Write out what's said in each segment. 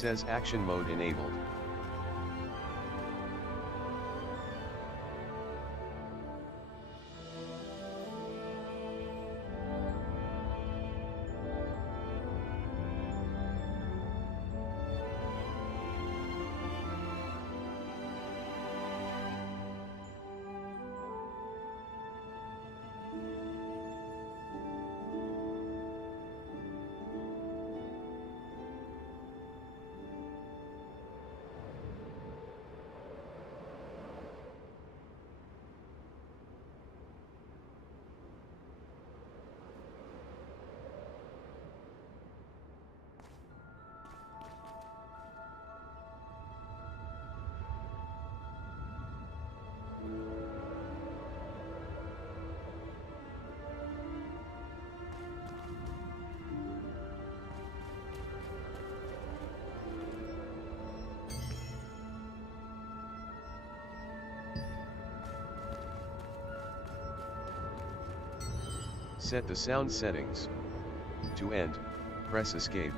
Says action mode enabled. Set the sound settings. To end, press escape.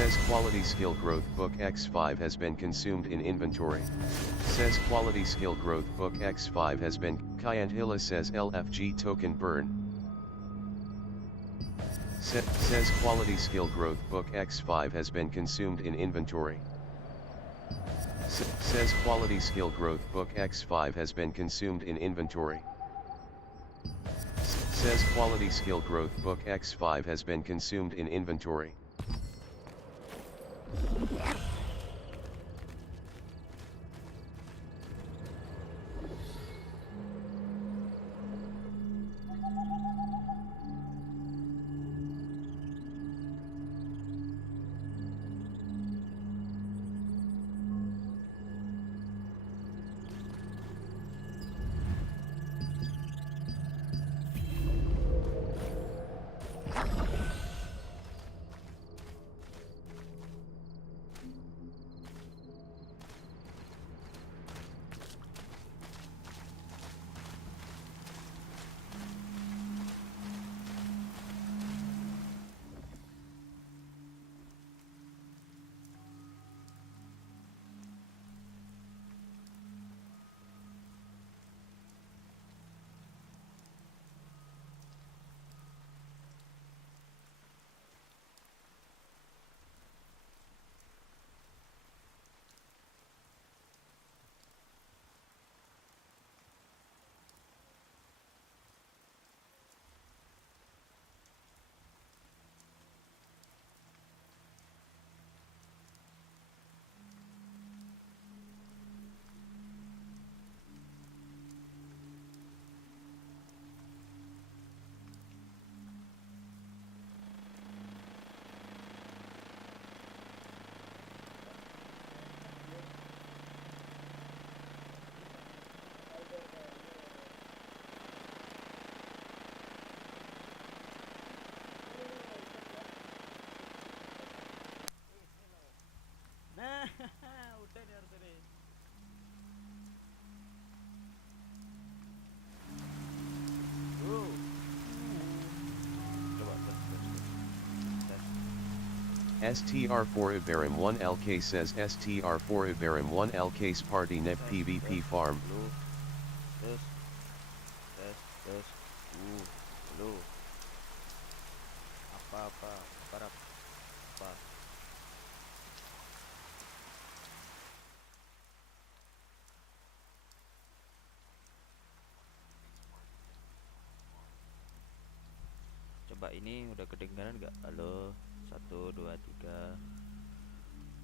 Says quality skill growth book X5 has been consumed in inventory. Says quality skill growth book X5 has been. Kyantilla says LFG token burn. Says quality skill growth book X5 has been consumed in inventory. Says quality skill growth book X5 has been consumed in inventory. Says quality skill growth book X5 has been consumed in inventory. STR4 Ibarim 1LK says STR4 Ibarim 1LK Sparty Net PvP Farm. Terus lu apa para apa coba ini udah kedengaran nggak? Halo, 1 2 3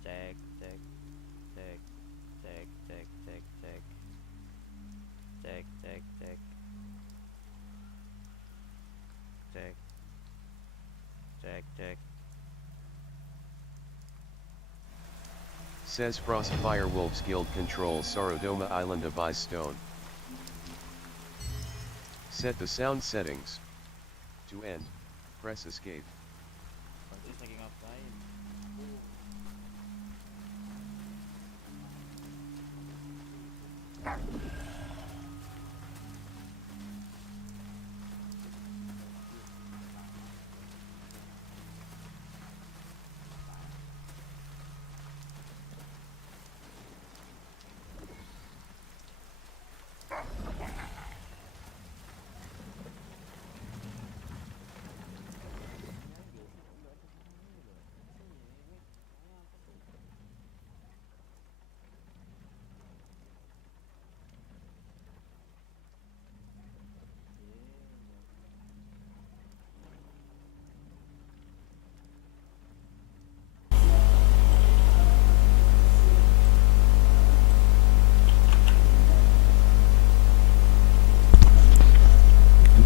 cek cek cek cek cek cek cek cek cek cek cek cek cek. Says Frostfire Wolves Guild controls Sarodoma Island of Ice Stone. Set the sound settings. To end, press escape. Pancis lagi ngapain?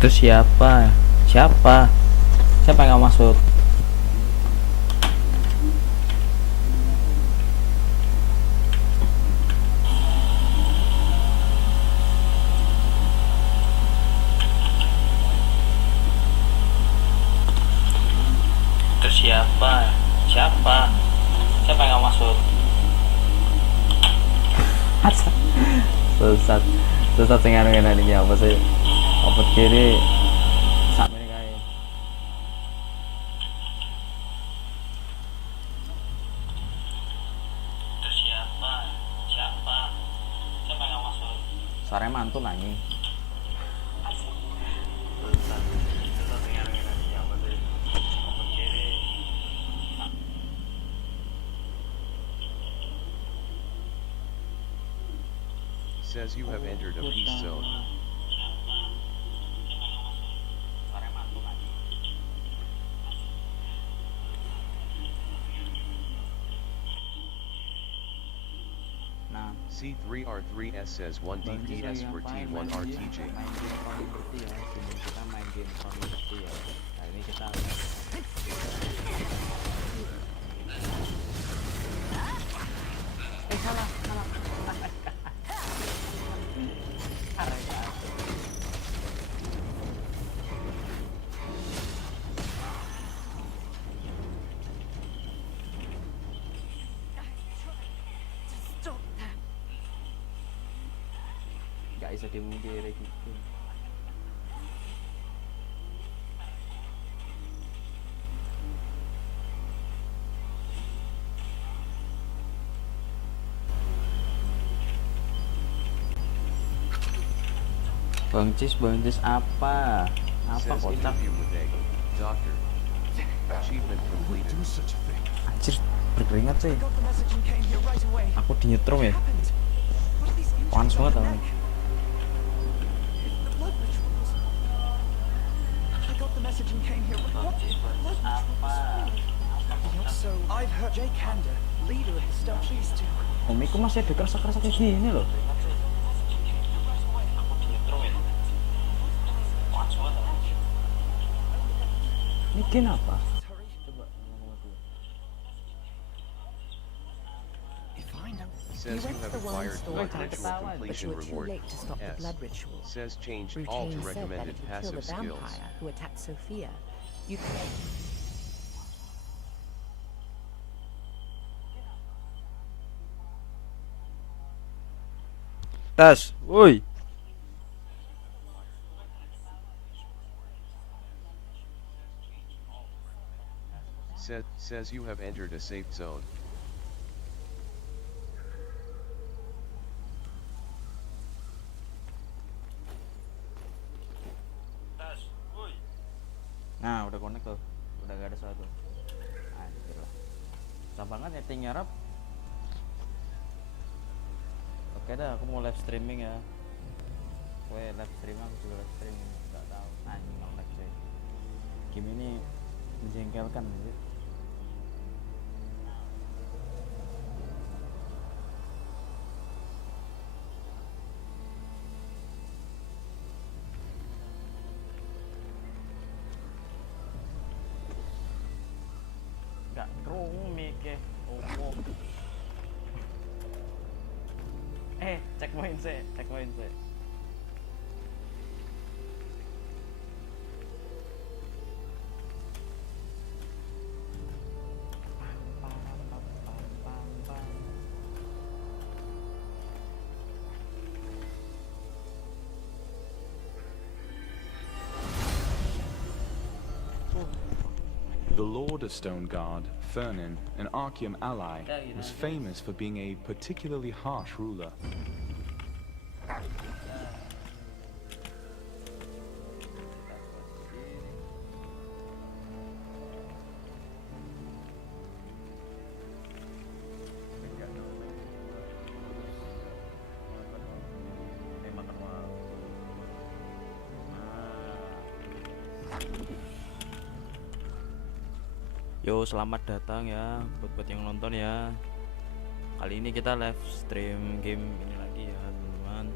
Itu siapa yang nggak masuk? Itu siapa yang nggak masuk? Sesat sing anu ngene iki apa sih? Apa kiri sak meneh kae. Itu siapa yang nggak masuk? Suara mantul anjing. Sesat sing anu ngene iki apa sih? Apa kiri Says you have entered a peace zone. C3R3S says 1 DPS for T1 RTJ. Main game community ya, sebelum kita main game community ya. Nah ini kita salah. Gak bisa dimungkiri gitu. Bang Cis apa Says kocak? interview with a doctor. Achievement completed. Anjir, berkeringat sih. Aku di nyetrum ya. Panas banget tau nih. Omiku masih ada kerasa-kerasa kayak gini loh. Ini gen apa? Says you have acquired blood ritual completion reward. S. Says change all to recommended passive skills. Who attacked Sophia. Tas, woi. Says you have entered a safe zone. Nah, udah connect tuh. Udah gak ada satu. Anjir lah. Susah banget nyetingnya, Rap. Oke dah, aku mau live streaming ya. Live streaming, aku juga live streaming. Gak tahu. Anjing nge-lag coy. Game ini menjengkelkan gitu. Gak kerungu mikir. Oh. Cek main sih. The Lord of Stone Guard, Fernin, an Archeum ally, was famous for being a particularly harsh ruler. Yo, selamat datang ya buat yang nonton ya. Kali ini kita live stream game ini lagi ya teman-teman.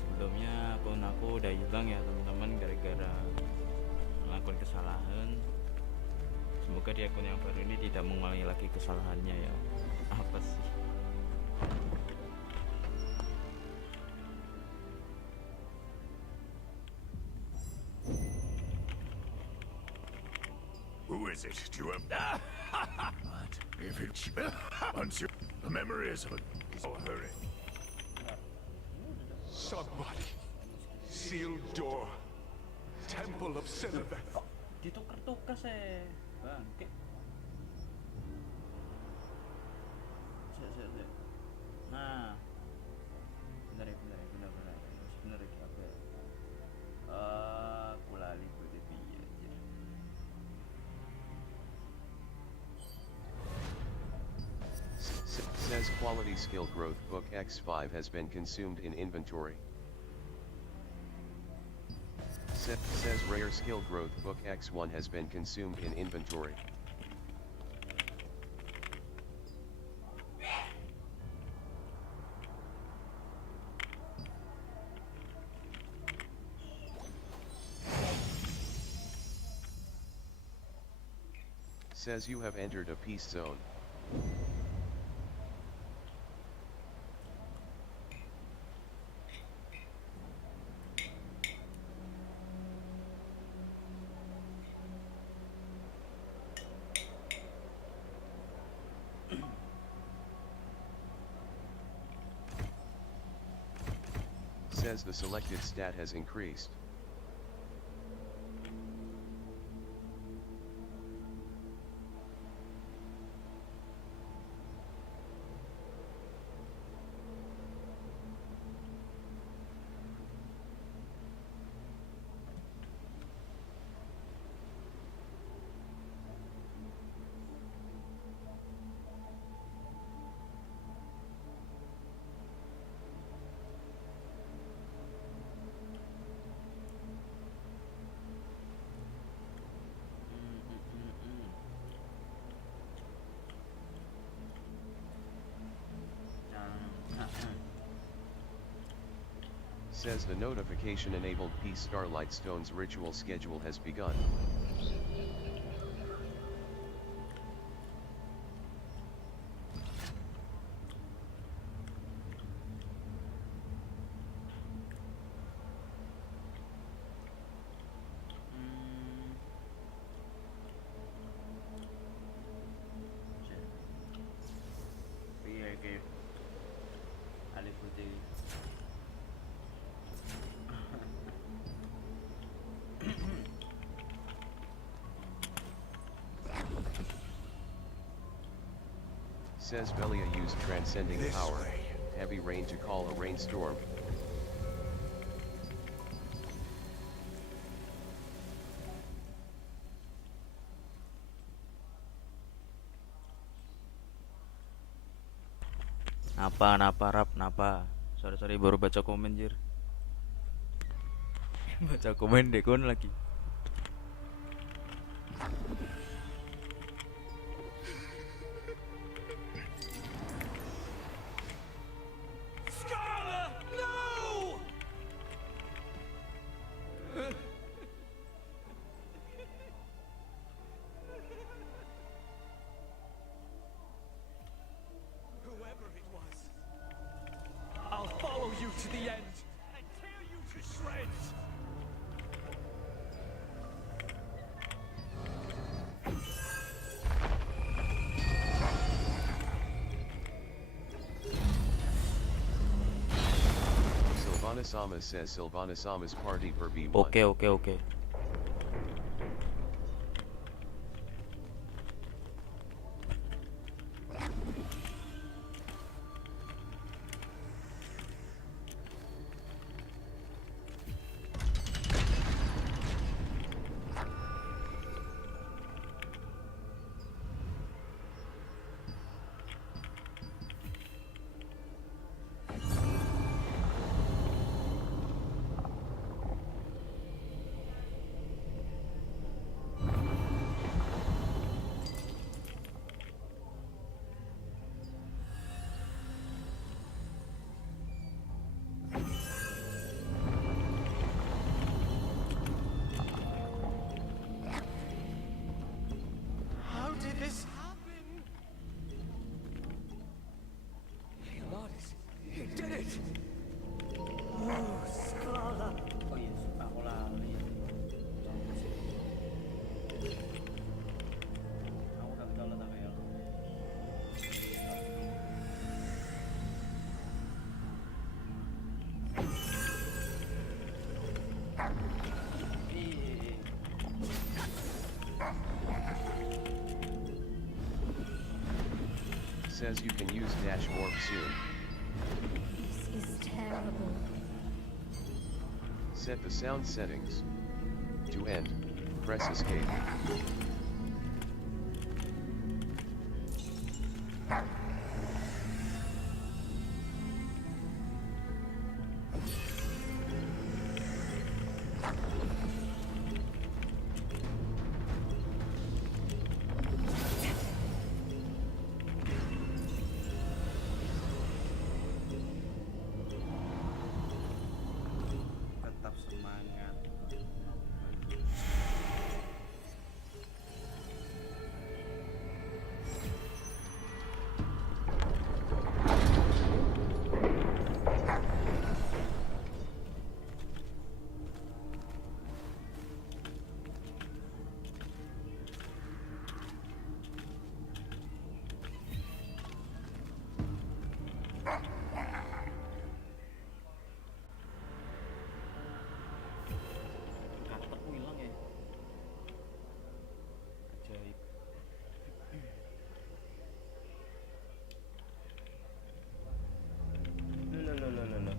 Sebelumnya akun aku udah hilang ya teman-teman gara-gara melakukan kesalahan. Semoga di akun yang baru ini tidak mengulangi lagi kesalahannya ya. Apa sih? Who is it? Do you have... What? If it's... Once you... The memory is of... Oh, hurry. Somebody. Sealed door. Temple of Cinebeth. Ditukar-tukar sih. Bangke. Nah. Bener ya. Bener ya. Oke. Aku lali gue di piye aja. Says quality skill growth book X5 has been consumed in inventory. Says rare skill growth book X1 has been consumed in inventory. Says you have entered a peace zone. Says the selected stat has increased. Says the notification-enabled Peace Starlight Stones ritual schedule has begun. Alif putih. Says Belia used transcending This power, way. heavy rain to call a rainstorm. Napa. Sorry baru baca komen jir. Baca komen dekon lagi. Whoever it was, I'll follow you to the end and tear you to shreds. Sylvana Sama says Sylvana Sama's party per B1. Oke. How did this happen? Leonidas, he did it! Oh, Scala! Oh iya, aku lali. Aku udah kecolot apa ya? Says you can use dash warp soon. This is terrible. Set the sound settings. To end, press escape. Tetap semangat. Karakterku hilang ya. Ajaib. Loh.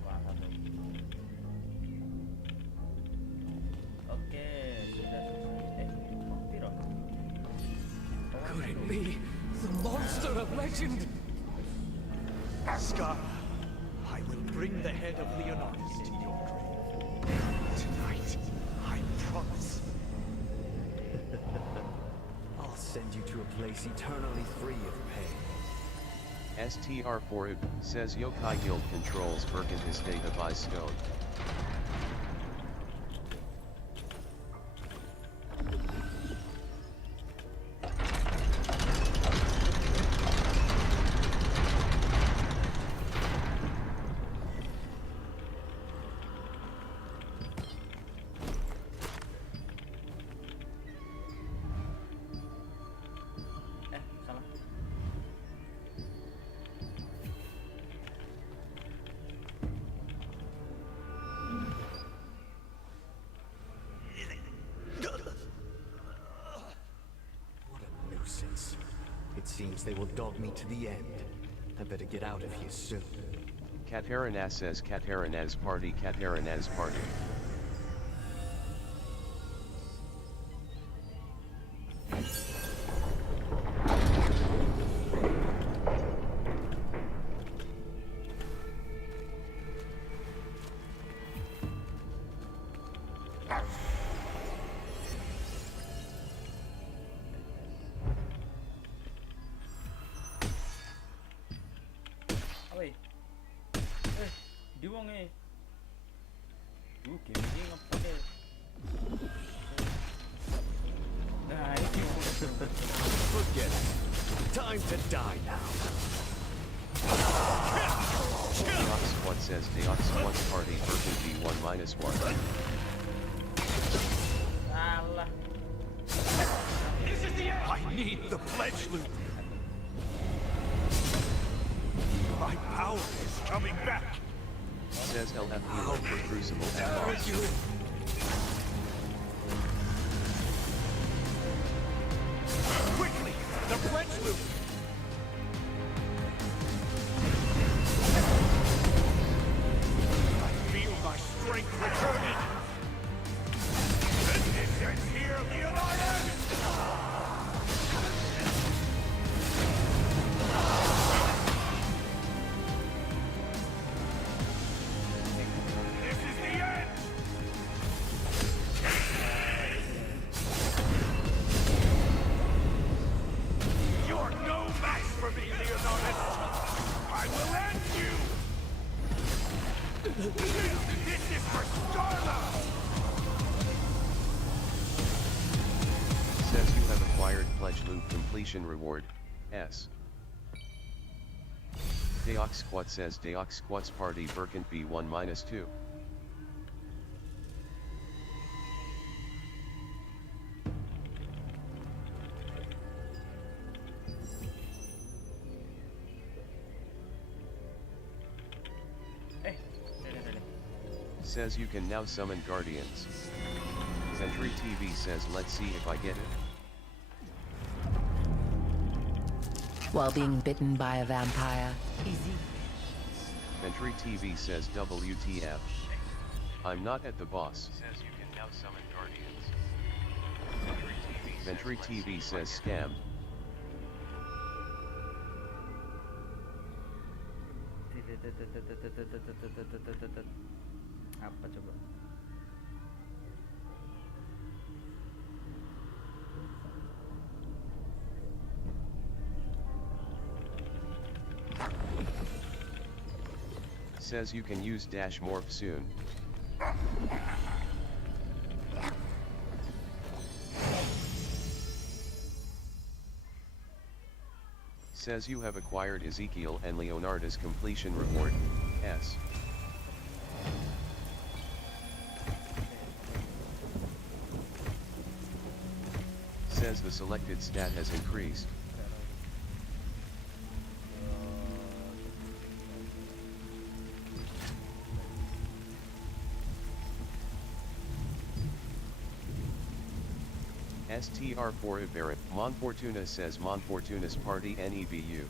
Kurang satu. Oke, sudah selesai. Piro? Could it be the monster of legend? Scar, I will bring the head of Leonidas to your grave. Tonight, I promise. I'll send you to a place eternally free of pain. STR4 says Yokai Guild controls Birkin his data by stone. Salah. nonsense. It seems they will dog me to the end. I better get out of here soon. Katarina says Katarina's party, Katarina's party. Oi. Di wong e. Game ini ngepake. Nah, ini Forget it. Time to die now. Deox Squad says Deox Squad's party version B1-1. salah. I need the pledge loop. My power is coming back. Says LF Hero for Crucible and Boss. Quickly, the pledge loop. I feel my strength returning. Vengeance is here, Leonidas! This is the end! You're no match for me, Leonidas! I will end you! This is for Scarla! Says you have acquired Pledge Loop completion reward, S. Deox Squad says Deox Squad's party Birkin B1-2. Says you can now summon guardians. Sentry TV says let's see if I get it. While being bitten by a vampire. Sentry TV says WTF. I'm not at the boss. Says you can now summon guardians. Sentry TV says scammed. Apa coba? Says you can use dash morph soon. Says you have acquired Ezekiel and Leonardo's completion reward, S. Says the selected stat has increased. STR4 Ibarra, Monfortuna says Monfortuna's party NEBU.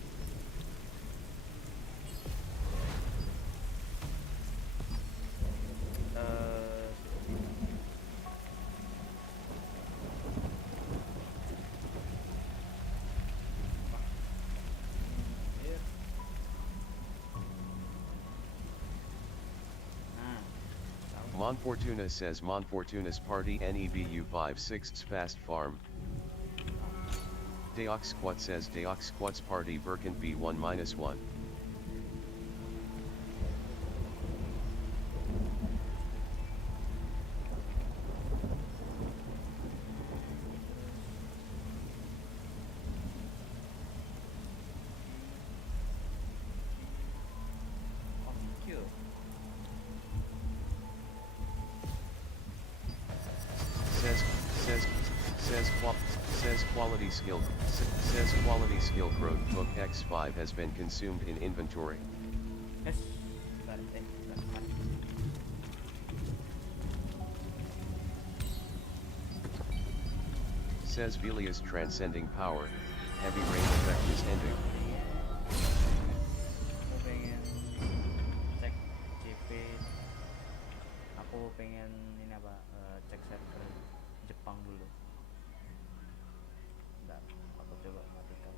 Monfortuna says Monfortuna's party NEBU 5/6 fast farm. Deox Squad says Deox Squad's party Birkin B1-1. Says quality skill growth book X5 has been consumed in inventory. Says Velia's transcending power. Heavy rain effect is ending. Aku pengen cek CP. Aku pengen ini apa? Cek server Jepang dulu. Bentar, aku coba matikan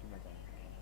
gimana caranya. Bentar.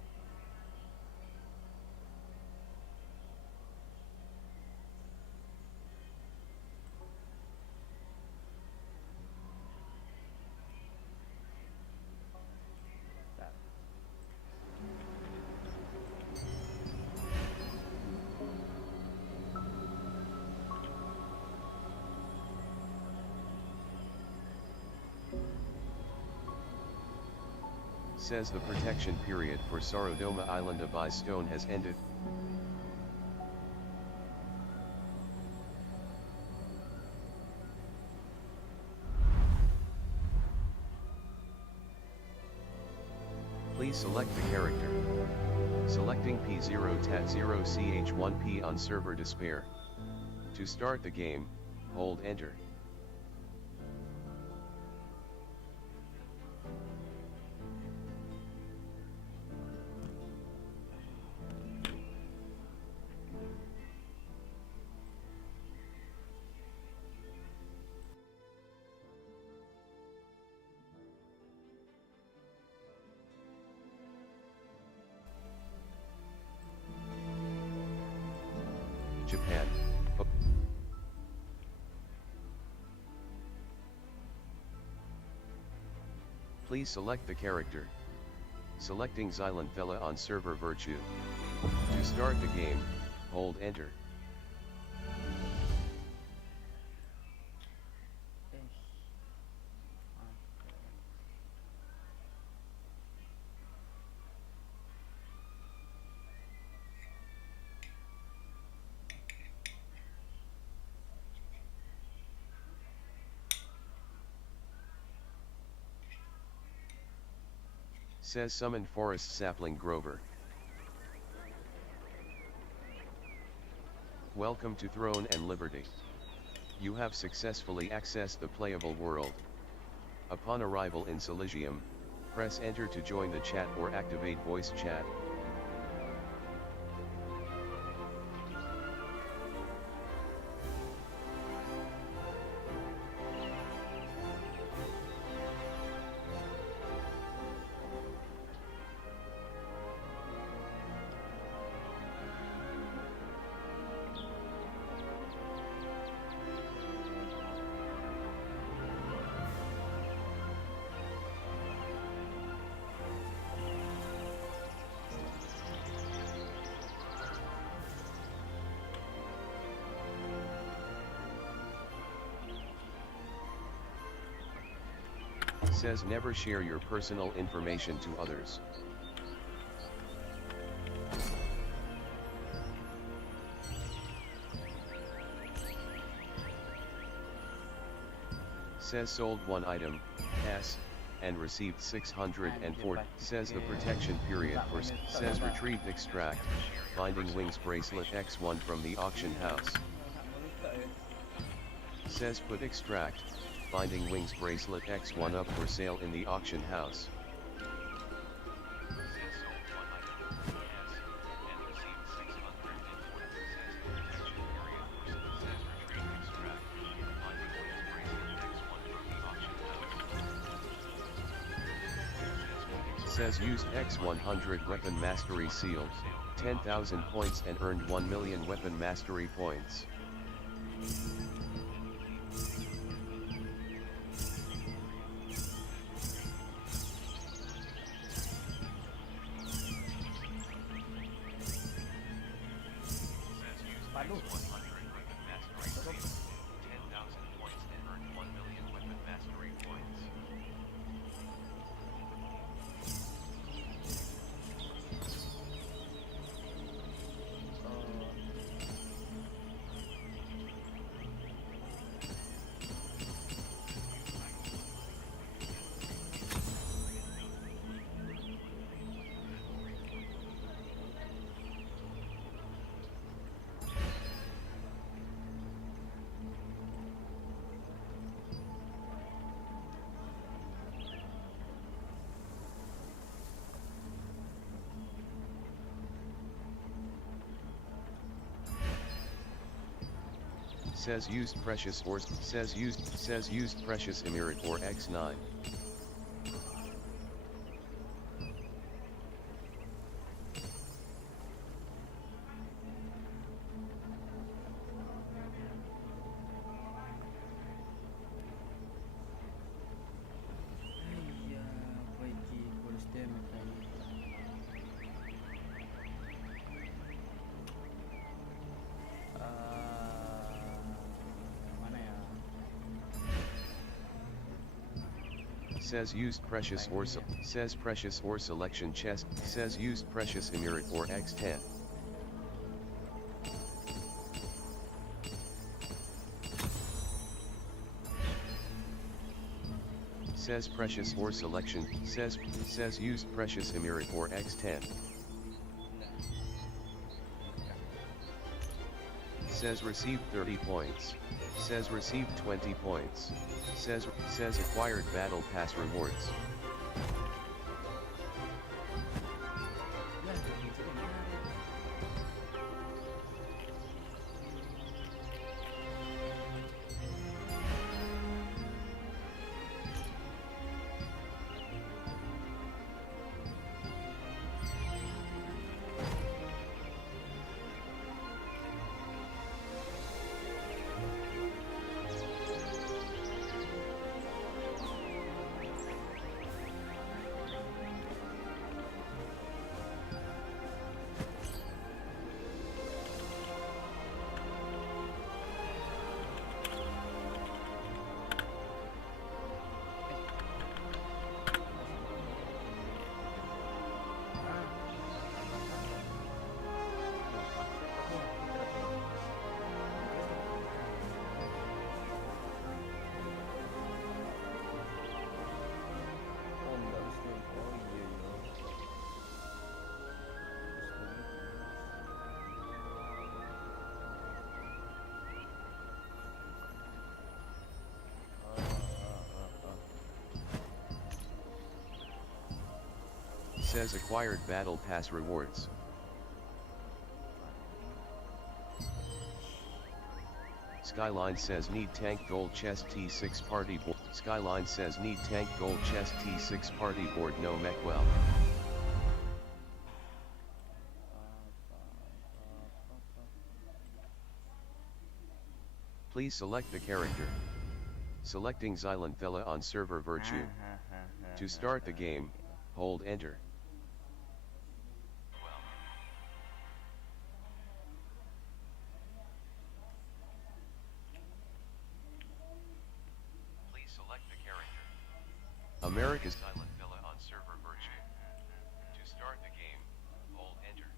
Says the protection period for Sarodoma Island of Ice Stone has ended. Please select the character. Selecting P0-0CH1P on server Despair. To start the game, hold enter. Japan. Please select the character. Selecting Xylent Vela on server Virtue. To start the game, hold enter. Says summon forest sapling Grover. Welcome to Throne and Liberty. You have successfully accessed the playable world. Upon arrival in Silesium, press enter to join the chat or activate voice chat. Says never share your personal information to others. Says sold one item, pass, and received 604. Says the protection period for says retrieved extract, binding wings bracelet X1 from the auction house. Says put extract, binding wings bracelet X1 up for sale in the auction house. Says used X100 weapon mastery seal, 10,000 points and earned 1 million weapon mastery points. Says used precious emirate or X9. Iya, baiki full damage lagi. Mana ya? Says used precious or selection chest. Says used precious emirate or X10. Says precious or selection. Says used precious emirate or X10. Says received 30 points. Says received 20 points. Says acquired battle pass rewards. Says acquired battle pass rewards. Skyline says need tank gold chest T6 party board. Skyline says need tank gold chest T6 party board no mech well. Please select the character. Selecting Xylanthella on server Virtue. To start the game, hold enter. Please select the character. America's Xylanthella on server Virtue. To start the game, hold enter.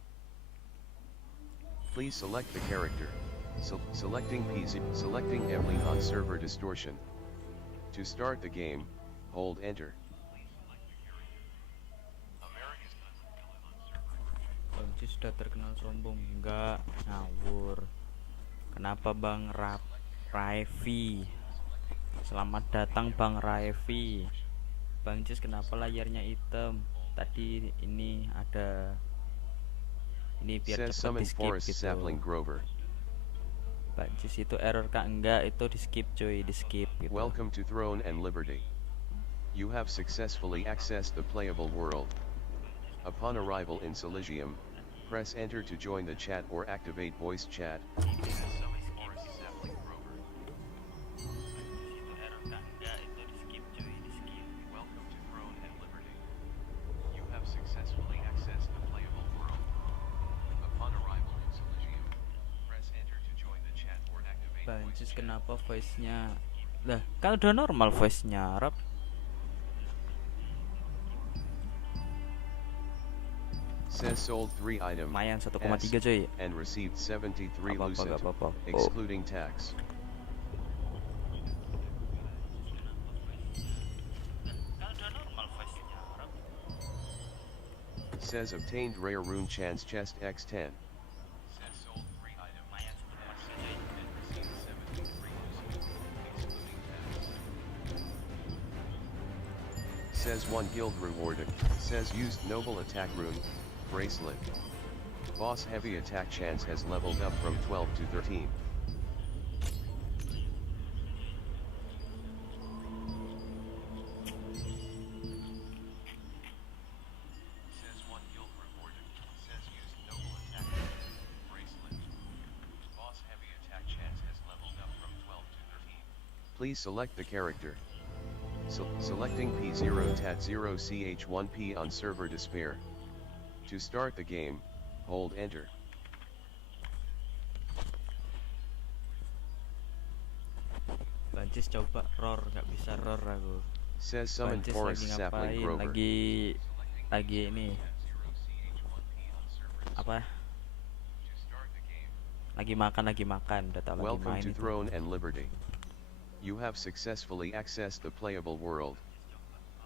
Please select the character. Selecting PZ. Selecting Evelyn on server Distortion. To start the game, hold enter. Bang Cis sudah terkenal sombong. Enggak, ngawur. Kenapa Bang Raifi? Selamat datang Bang Raifi. Bang Cis kenapa layarnya hitam? Tadi ini ada ini biar Says cepet summon di skip forest gitu. sapling Grover. Bang Cis itu error kak? Enggak, itu di skip cuy, di skip gitu. Welcome to Throne and Liberty. You have successfully accessed the playable world. Upon arrival in Silesium, press enter to join the chat or activate voice chat. Welcome to Throne and Liberty. You have successfully accessed the playable world. Upon arrival in Silesium, press enter to join the chat or activate Bang voice Cis chat. kenapa voice-nya? Lah, kan udah normal voice-nya, Rob. Says sold 3 items Lumayan 1,3 cuy. and received 73 Apa-apa, lucent, gak apa-apa. excluding tax. Says obtained rare rune chance chest X10. Says sold 3 items and received 73 lucent, excluding tax. Says 1 guild rewarded. Says used noble attack rune, bracelet. Boss heavy attack chance has leveled up from 12 to 13. Please select the character. Selecting P0 TAT 0 CH1P on server Despair. To start the game, hold enter. Bancis coba roar, nggak bisa roar aku. Says summon Bancis forest lagi sapling ngapain? grover. Lagi ini apa? Lagi makan, udah tau lagi Welcome main to itu. Throne and Liberty. You have successfully accessed the playable world.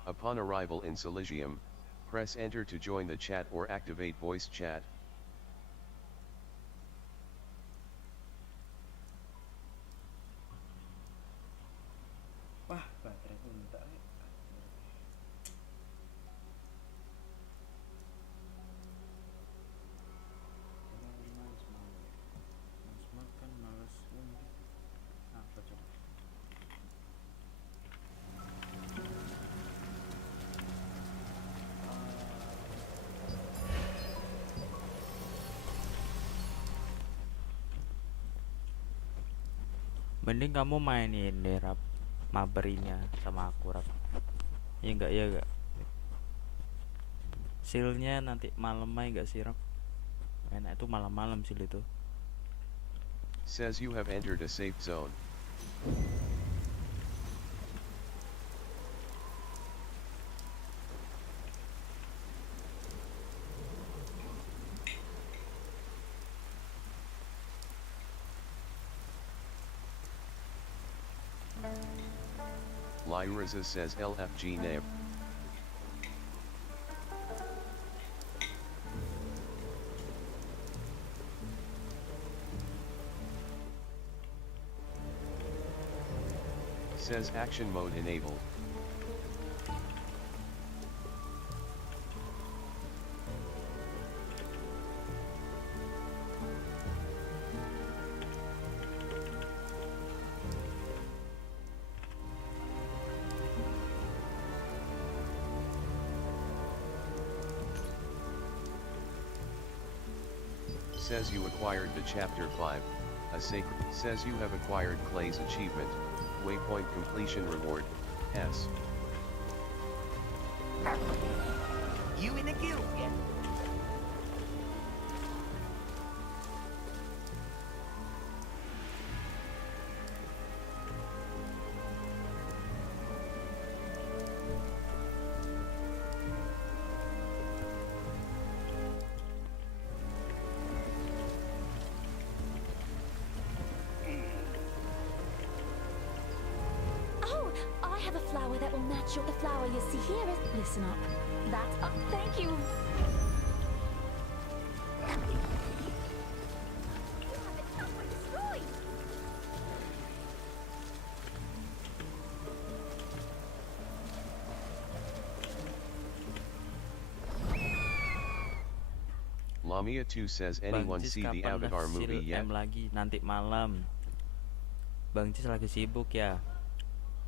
Upon arrival in Silesium, press enter to join the chat or activate voice chat. Wah, baterai enggak. Makan malas apa coba? Mending kamu mainin deh Rap, maberinya sama aku Rap. Iya enggak? Sealnya nanti malam aja enggak sih Rap? Enak itu malam-malam seal itu. Says you have entered a safe zone. Lyriza says LFG name. Says action mode enabled. Says you acquired the chapter 5, a sacred. Says you have acquired Clay's achievement, waypoint completion reward, S. You in a guild yet? Oh, I have a flower that will match your. The flower you see here is. Listen up. That's up. Thank you. Lamia 2 says anyone Bang Cis see the kapan Avatar dah movie seal yet? M lagi? Nanti malam. Bang Cis lagi sibuk ya?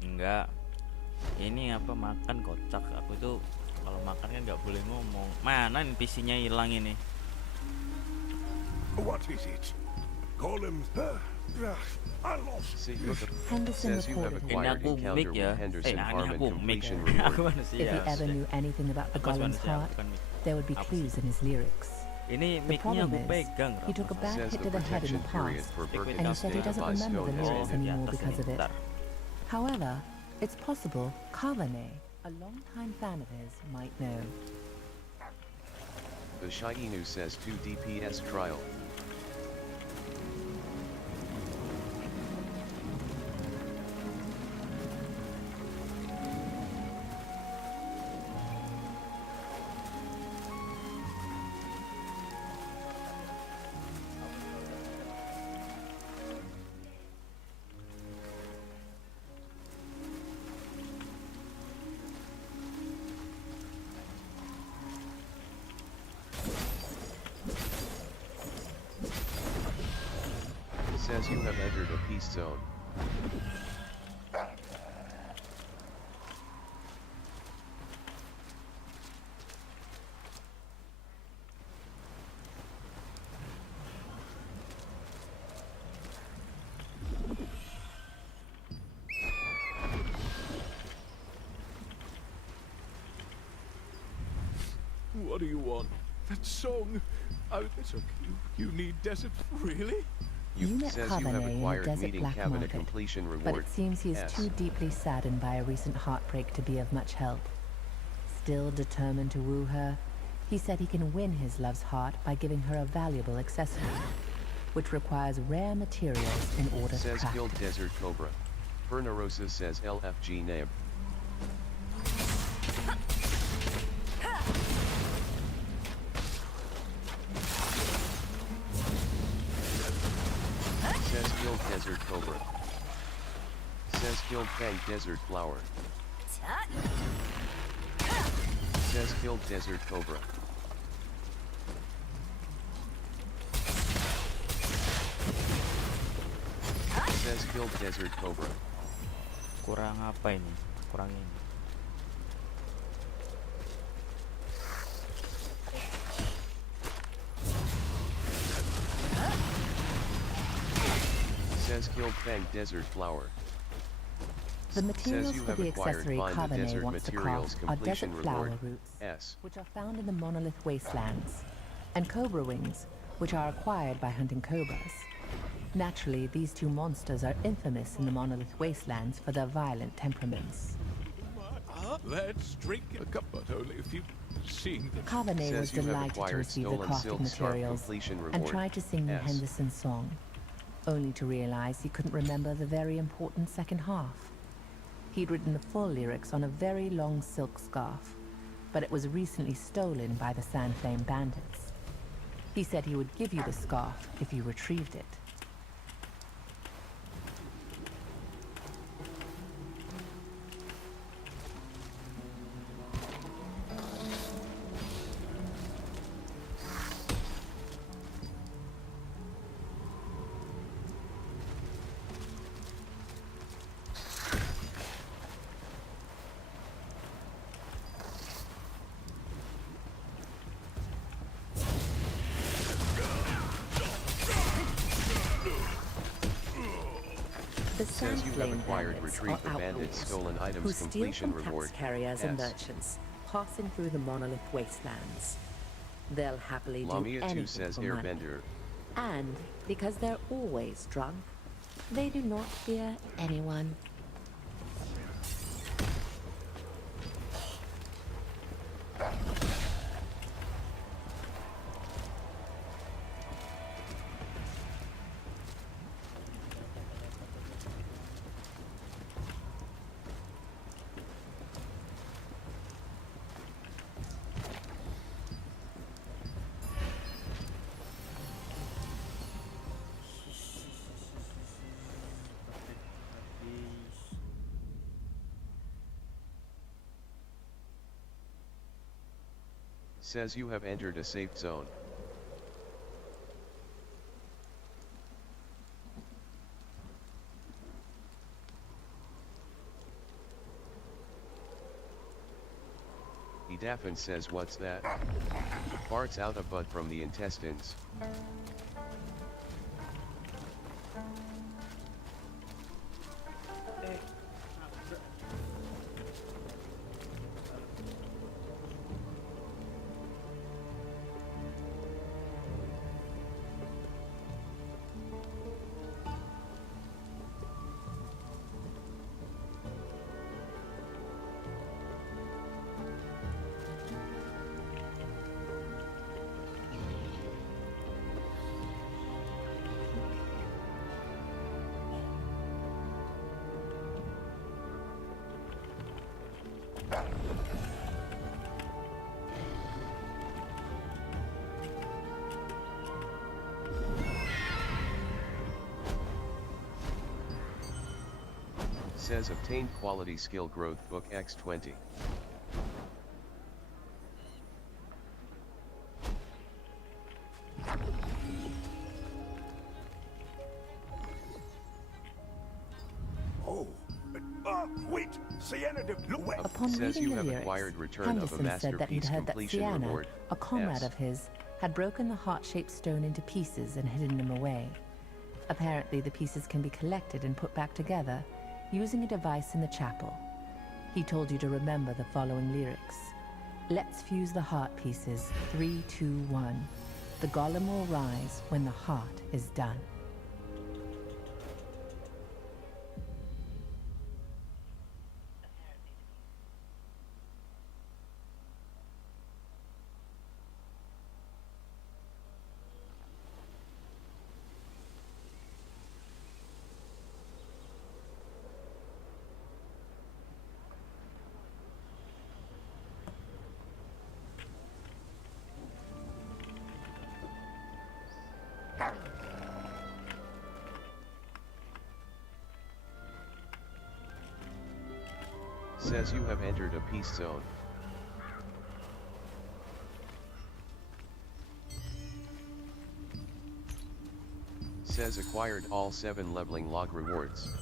Enggak. Ini apa makan kocak. Aku tuh kalau makan kan nggak boleh ngomong. Mana NPC-nya hilang ini? What is it? Call him. I lost. See, look up. Henderson Says you have reported Ini acquired aku encounter mic with ya. Henderson Ini Harmon aku mic. completion Aku reward. If manusia. he ever knew anything about the Aku masih golem's manusia, heart, bukan mic. there would be Apa clues in his lyrics. Ini The mic-nya problem aku is, pegang. he took a bad Says hit the to the head in protection the period past, for Liquid and he Berkeley's said he data doesn't by remember the stone has lyrics ended. anymore because of it. Bentar. However, it's possible Kavane, a longtime fan of his, might know. The Shy Inu says 2 DPS trial. Says you have entered a peace zone. What do you want? That song. It's okay. You need desert, really? You met Says you have Carbonet in a acquired desert meeting black cabinet market, completion but reward. it seems he is S. too deeply saddened by a recent heartbreak to be of much help. Still determined to woo her, he said he can win his love's heart by giving her a valuable accessory, which requires rare materials in order to Says craft killed it. desert cobra. Pernarosa says LFG nab. Says killed desert cobra. Says killed fang desert flower. Says killed desert cobra. Says killed desert cobra. Kurang apa ini? Kurang ini. Says killed fang desert flower. The materials you for have the acquired accessory find the Carbonet desert wants to materials craft are completion desert flower reward. roots, S. which are found in the monolith wastelands, and cobra wings, which are acquired by hunting cobras. Naturally, these two monsters are infamous in the monolith wastelands for their violent temperaments. Let's drink a cup, but only if you've seen the... Carbonet was Says you have delighted to acquired receive the stolen crafting silk scarf materials completion and reward. tried to sing the S. Henderson song, only to realize he couldn't remember the very important second half. He'd written the full lyrics on a very long silk scarf, but it was recently stolen by the Sandflame bandits. He said he would give you the scarf if you retrieved it. The Says you have Sandflame acquired bandits retrieve are the bandits' outlaws stolen who items steal completion from reward. tax carriers and S. merchants, passing through the monolith wastelands. They'll happily do Lamia 2 anything says for money. airbender. And because they're always drunk, they do not fear anyone. Says you have entered a safe zone. Edafin says what's that? Farts out a butt from the intestines. Says obtained quality skill growth book X20. Oh, wait, Sienna, look, wait. Upon Says reading you the have lyrics, acquired return of a Henderson said that he'd masterpiece heard that completion Sienna, reward. a comrade S. of his, had broken the heart-shaped stone into pieces and hidden them away. Apparently, the pieces can be collected and put back together using a device in the chapel. He told you to remember the following lyrics. Let's fuse the heart pieces. 3, 2, 1. The golem will rise when the heart is done. Says you have entered a peace zone. Says acquired all 7 leveling log rewards.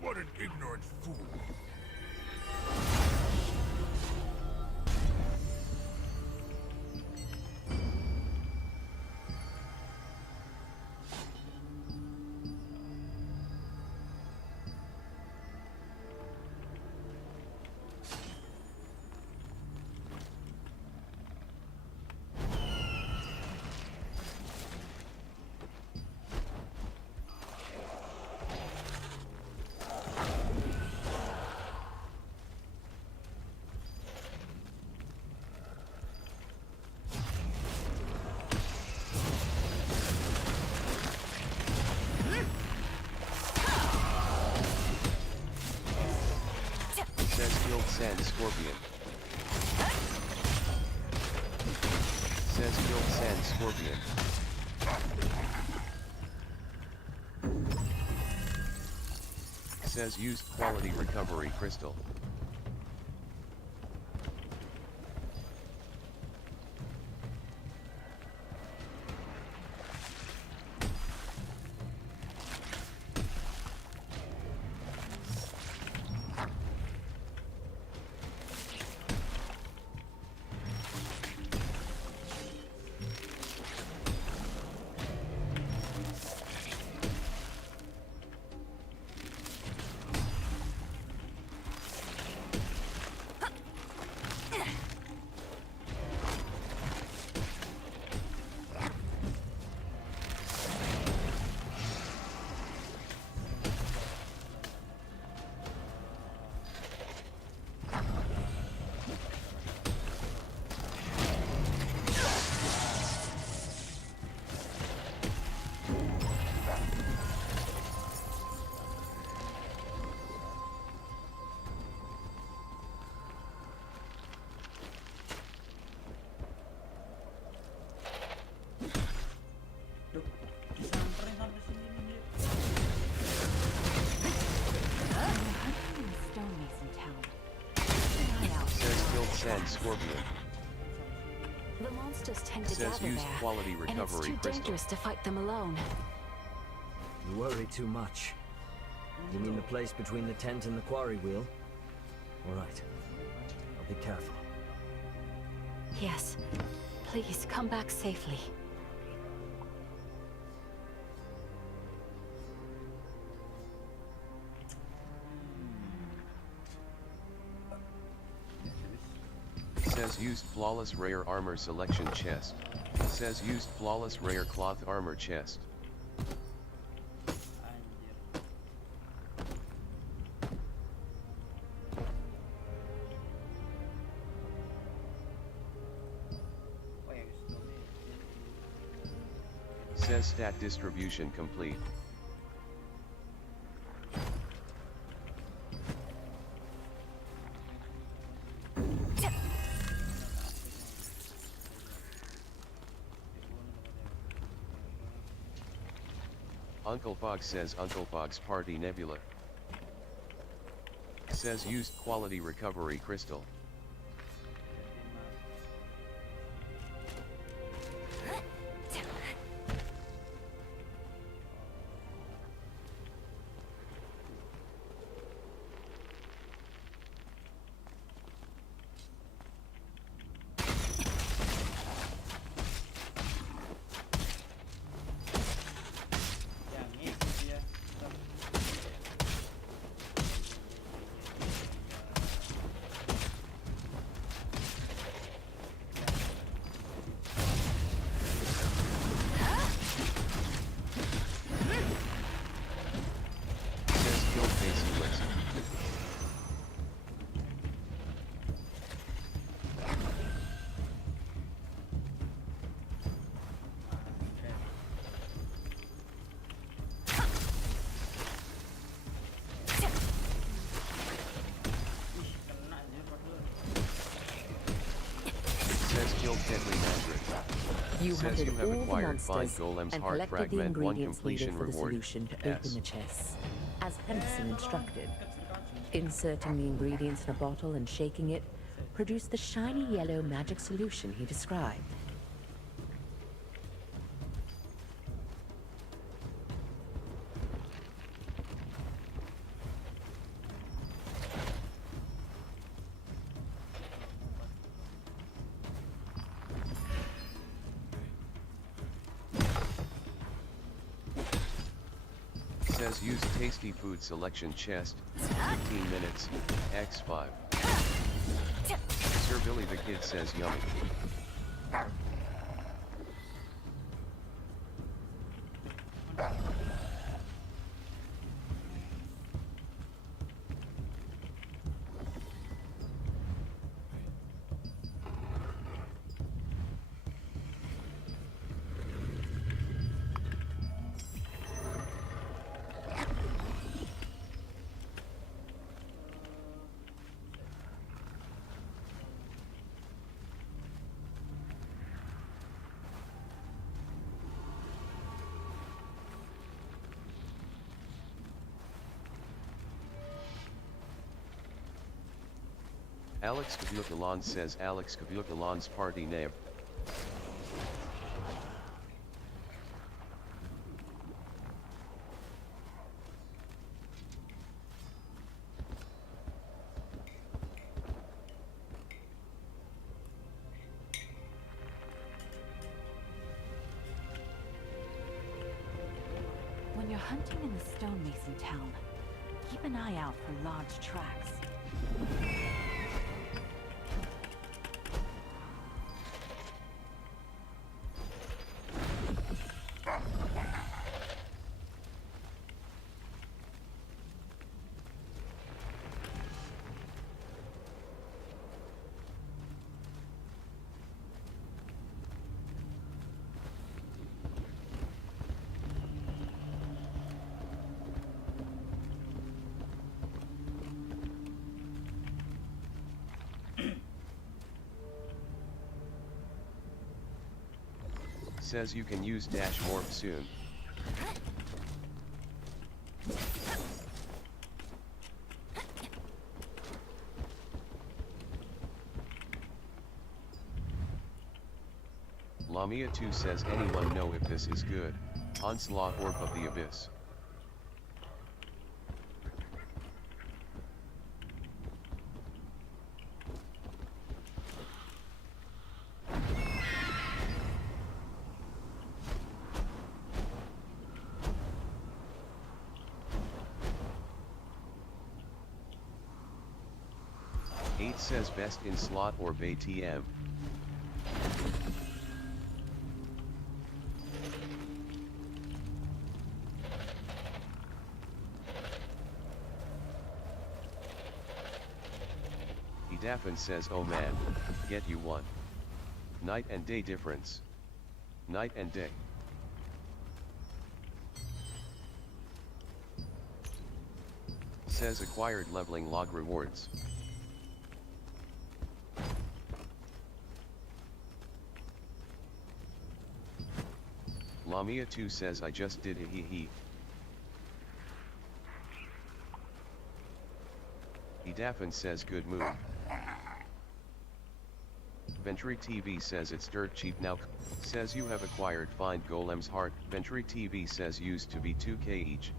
What an ignorant fool. Says killed Sand Scorpion. Says killed Sand Scorpion. Says used quality recovery crystal. Sand Scorpion. The monsters tend to Says gather used there, quality and it's recovery too crystal. dangerous to fight them alone. You worry too much. You mean the place between the tent and the quarry wheel? All right. I'll be careful. Yes. Please, come back safely. Says used flawless rare armor selection chest. Says used flawless rare cloth armor chest. Says stat distribution complete. Uncle Bog says Uncle Bog's Party Nebula. Says used quality recovery crystal. Yang ini dia. Says kill Casey West. Kena je padahal. Says kill Deadly Mandarin. You Says hunted you have all the acquired 5 monsters golems and heart collected the fragment 1 ingredients needed completion for the reward. solution to S. open the chests, as Henderson instructed. Inserting the ingredients in a bottle and shaking it produced the shiny yellow magic solution he described. Says use tasty food selection chest, 15 minutes, X5. Sir Billy the Kid says yummy. Alex Kavukalan says Alex Kavukalan's party name. When you're hunting in the stonemason town, keep an eye out for large tracks. Says you can use dash morph soon. Lamia 2 says anyone know if this is good? Onslaught Orb of the Abyss. Says best in slot or ATM. Edafin says oh man, get you one. Night and day difference. Night and day. Says acquired leveling log rewards. Lamia 2 says I just did a hee hee. Daffin says good move. Venturi TV says it's dirt cheap now. Says you have acquired Find Golem's Heart. Venturi TV says used to be 2k each.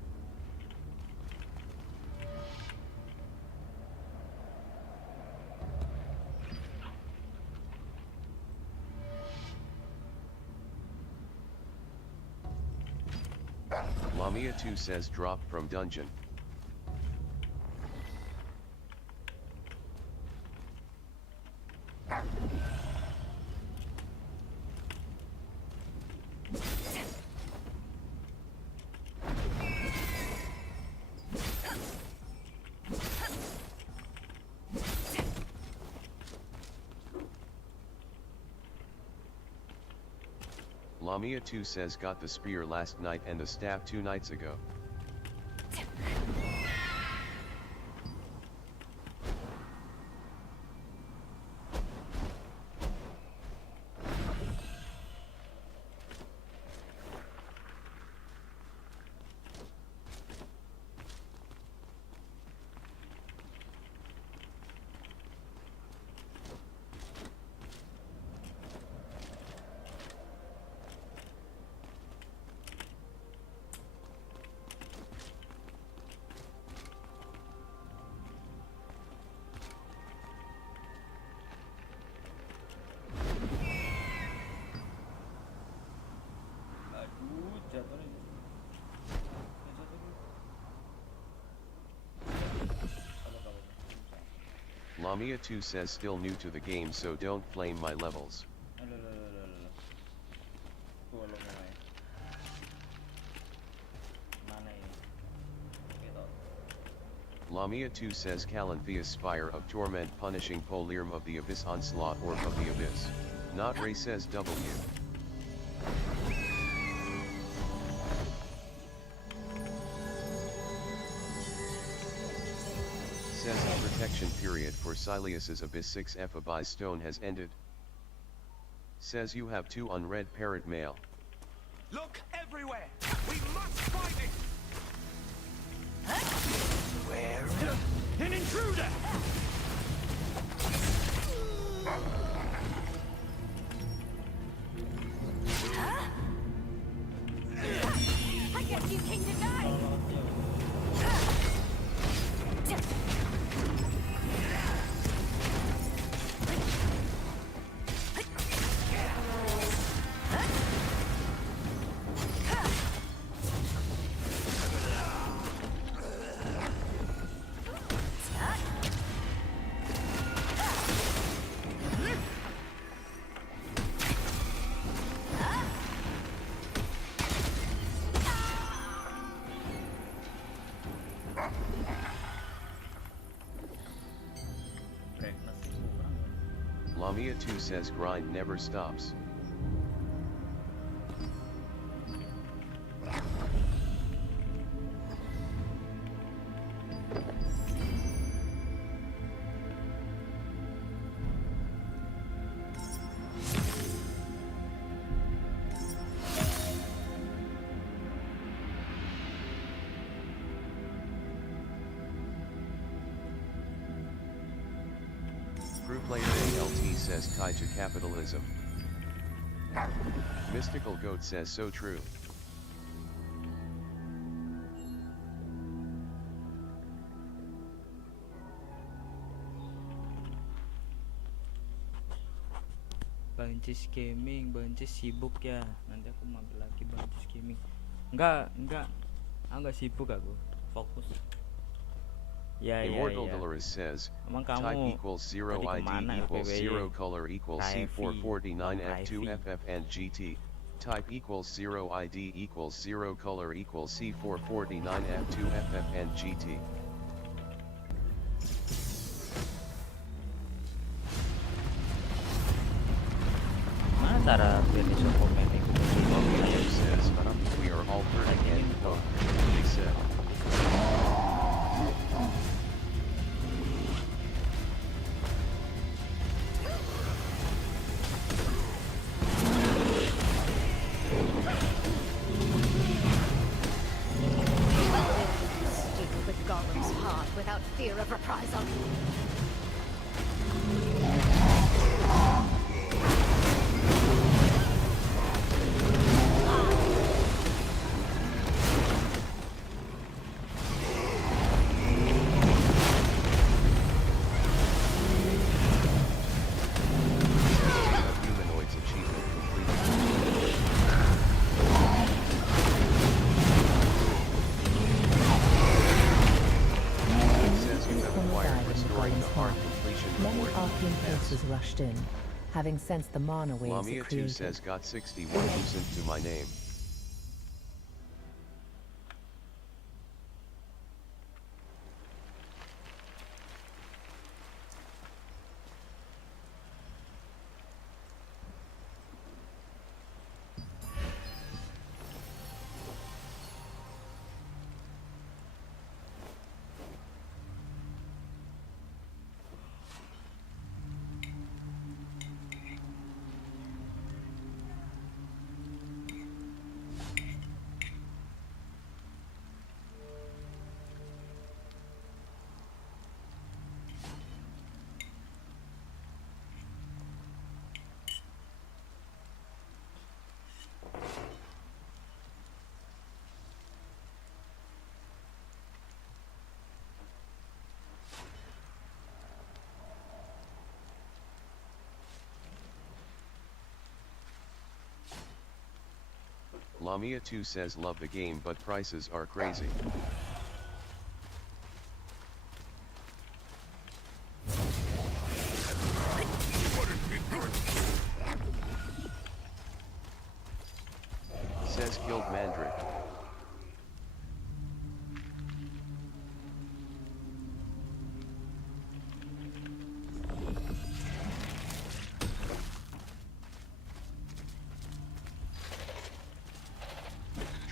Lamia 2 says drop from dungeon. Lamia 2 says got the spear last night and the staff 2 nights ago. Lamia 2 says still new to the game so don't flame my levels. Lamia 2 says Calantheus Spire of Torment punishing Polyrm of the Abyss Onslaught Orb of the Abyss. Not Ray says W. Says the protection period for Silius's Abyss 6F Abyss Stone has ended. Says you have 2 unread parrot mail. Look everywhere! We must find it! Where? An intruder! I guess you came to die! Lamia 2 says grind never stops. Crew player ALT says tied to capitalism. Mystical Goat says so true. Bunches Gaming, Bunches sibuk ya. Nanti aku mampir lagi Bunches Gaming. Enggak, enggak sibuk aku. Fokus. Ya, Immortal Dolores says, type equals 0 ID equals 0 color equals C449 F2 FF and GT. Type equals 0 ID equals 0 color equals C449 F2 FF and GT. Mana cara biar disuruh komen itu? Says, we are all hurting and hope, they said. Without fear of reprisal. Many Archean forces rushed in, having sensed the mana waves it Lamia 2 created. says got 61 lucent to my name. Lamia 2 says love the game but prices are crazy. Says killed Mandrick.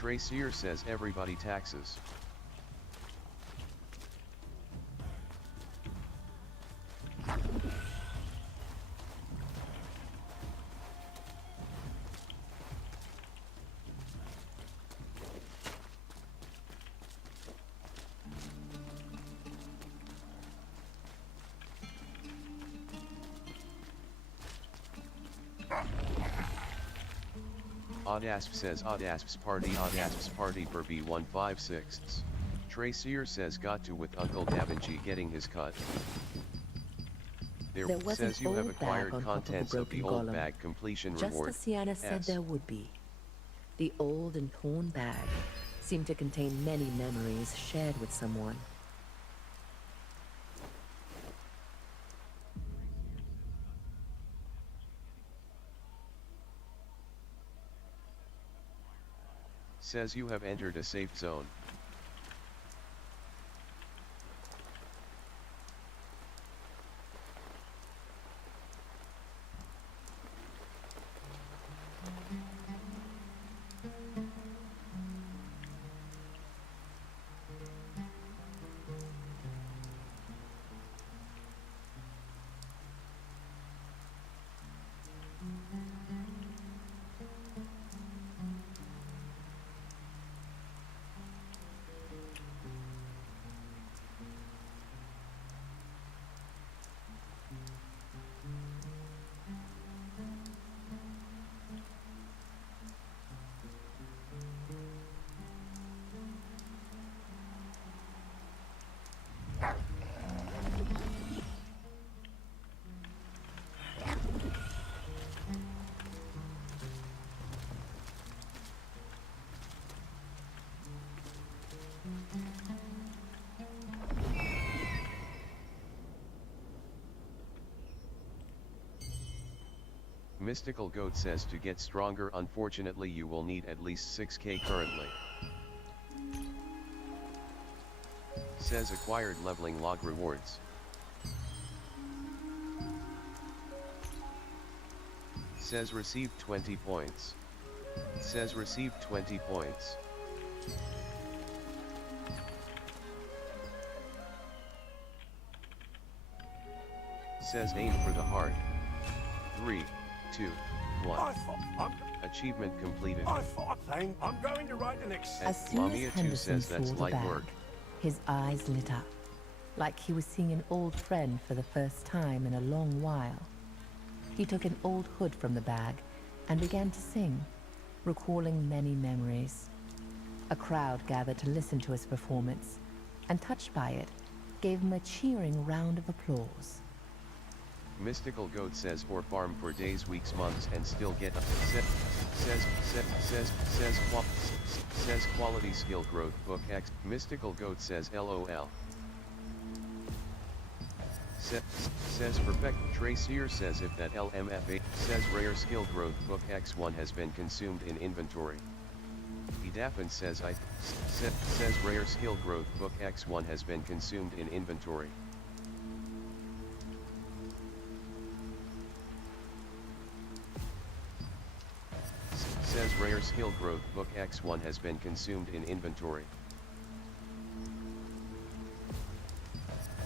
Tracier says everybody taxes. Oddasp says Oddasp's party per B156. Tracier says got to with Uncle Davinci getting his cut. There was says an you have old acquired bag on top of the contents of the broken old golem, bag completion just reward. as Sienna said S. there would be. The old and torn bag seemed to contain many memories shared with someone. Says you have entered a safe zone. Mystical Goat says to get stronger unfortunately you will need at least 6k currently. Says acquired leveling log rewards. Says received 20 points. Says received 20 points. Says aim for the heart. 3, 2, 1. Achievement completed. I'm going to write an As soon Lamia as 2 Henderson says saw that's the light bag, work. his eyes lit up, like he was seeing an old friend for the first time in a long while. He took an old hood from the bag and began to sing, recalling many memories. A crowd gathered to listen to his performance, and touched by it, gave him a cheering round of applause. Mystical Goat says or farm for days, weeks, months and still get says quality skill growth book X. Mystical Goat says LOL. Says perfect. Trace here says if that LMFA says rare skill growth book X1 has been consumed in inventory. Edafin says says rare skill growth book X1 has been consumed in inventory. Says rare skill growth book X1 has been consumed in inventory.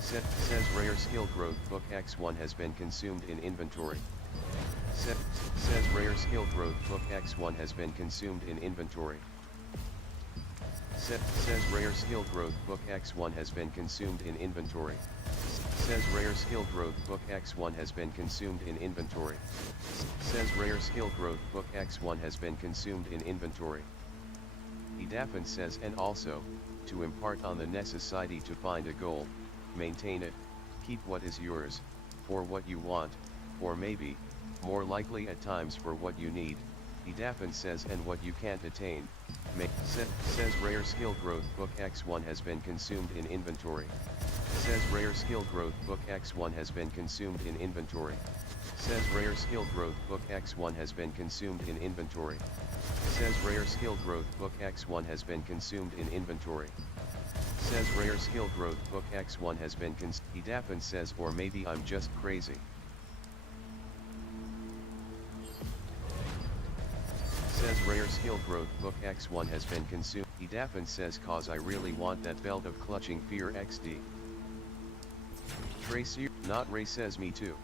Says rare skill growth book X1 has been consumed in inventory. Says rare skill growth book X1 has been consumed in inventory. Says rare skill growth book X1 has been consumed in inventory. Says rare skill growth book X1 has been consumed in inventory. Says rare skill growth book X1 has been consumed in inventory. Edafin says and also, to impart on the necessity to find a goal, maintain it, keep what is yours, for what you want, or maybe, more likely at times for what you need. Edafin says and what you can't attain. Says rare skill growth book X1 has been consumed in inventory. Says rare skill growth book X1 has been consumed in inventory. Says rare skill growth book X1 has been consumed in inventory. Says rare skill growth book X1 has been consumed in inventory. Says rare skill growth book X1 has been Edafin says or maybe I'm just crazy. Says rare skill growth book X1 has been consumed. Edafin says cause I really want that belt of clutching fear XD. Tracy, not Ray says me too.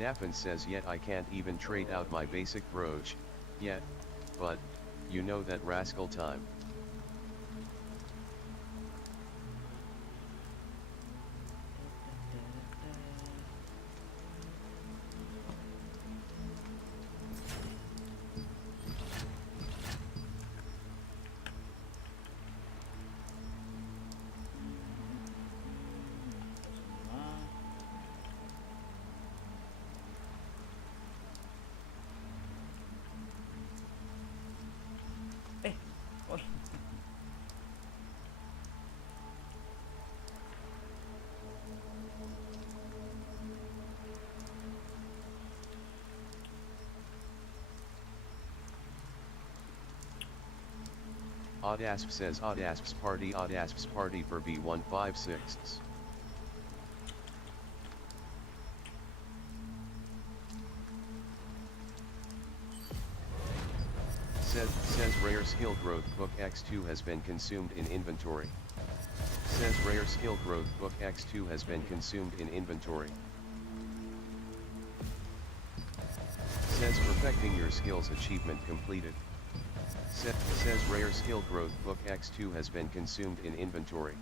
Edafin says yet I can't even trade out my basic brooch, yet, but, you know that rascal time. Oddasp says Oddasp's party for B156. Says rare skill growth book X2 has been consumed in inventory. Says rare skill growth book X2 has been consumed in inventory. Says perfecting your skills achievement completed. Says rare skill growth book X2 has been consumed in inventory.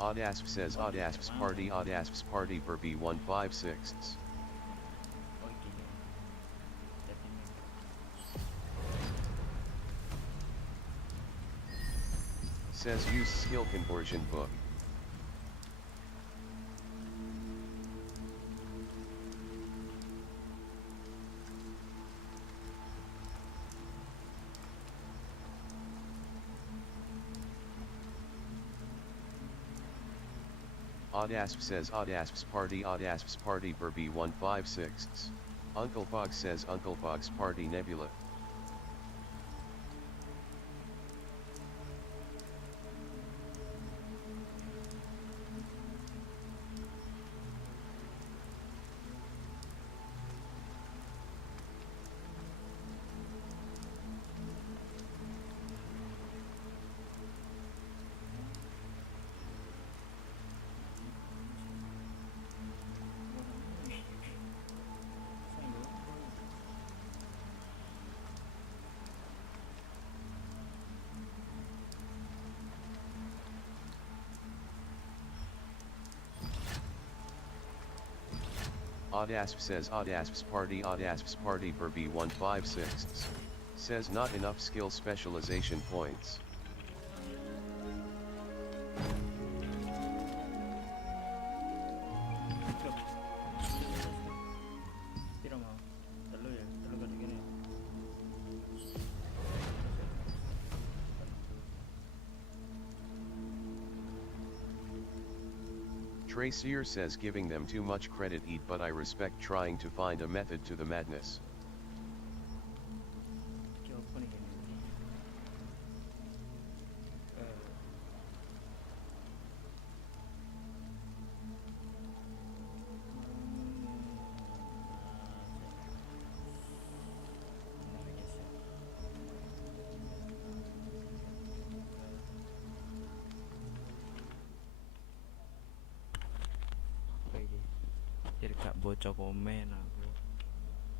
Oddasp says Oddasp's party for B156. Says use skill conversion book. Oddasp says Oddasp's party for B156. Uncle Fog says Uncle Fog's party Nebula. Audasp says Audasp's party Burby 156. Says not enough skill specialization points. Piro mau? Telu ya, telu kali gini. Tracier says giving them too much credit eat, but I respect trying to find a method to the madness. Iki apa nih gini? Jadi gak bocor komen aku.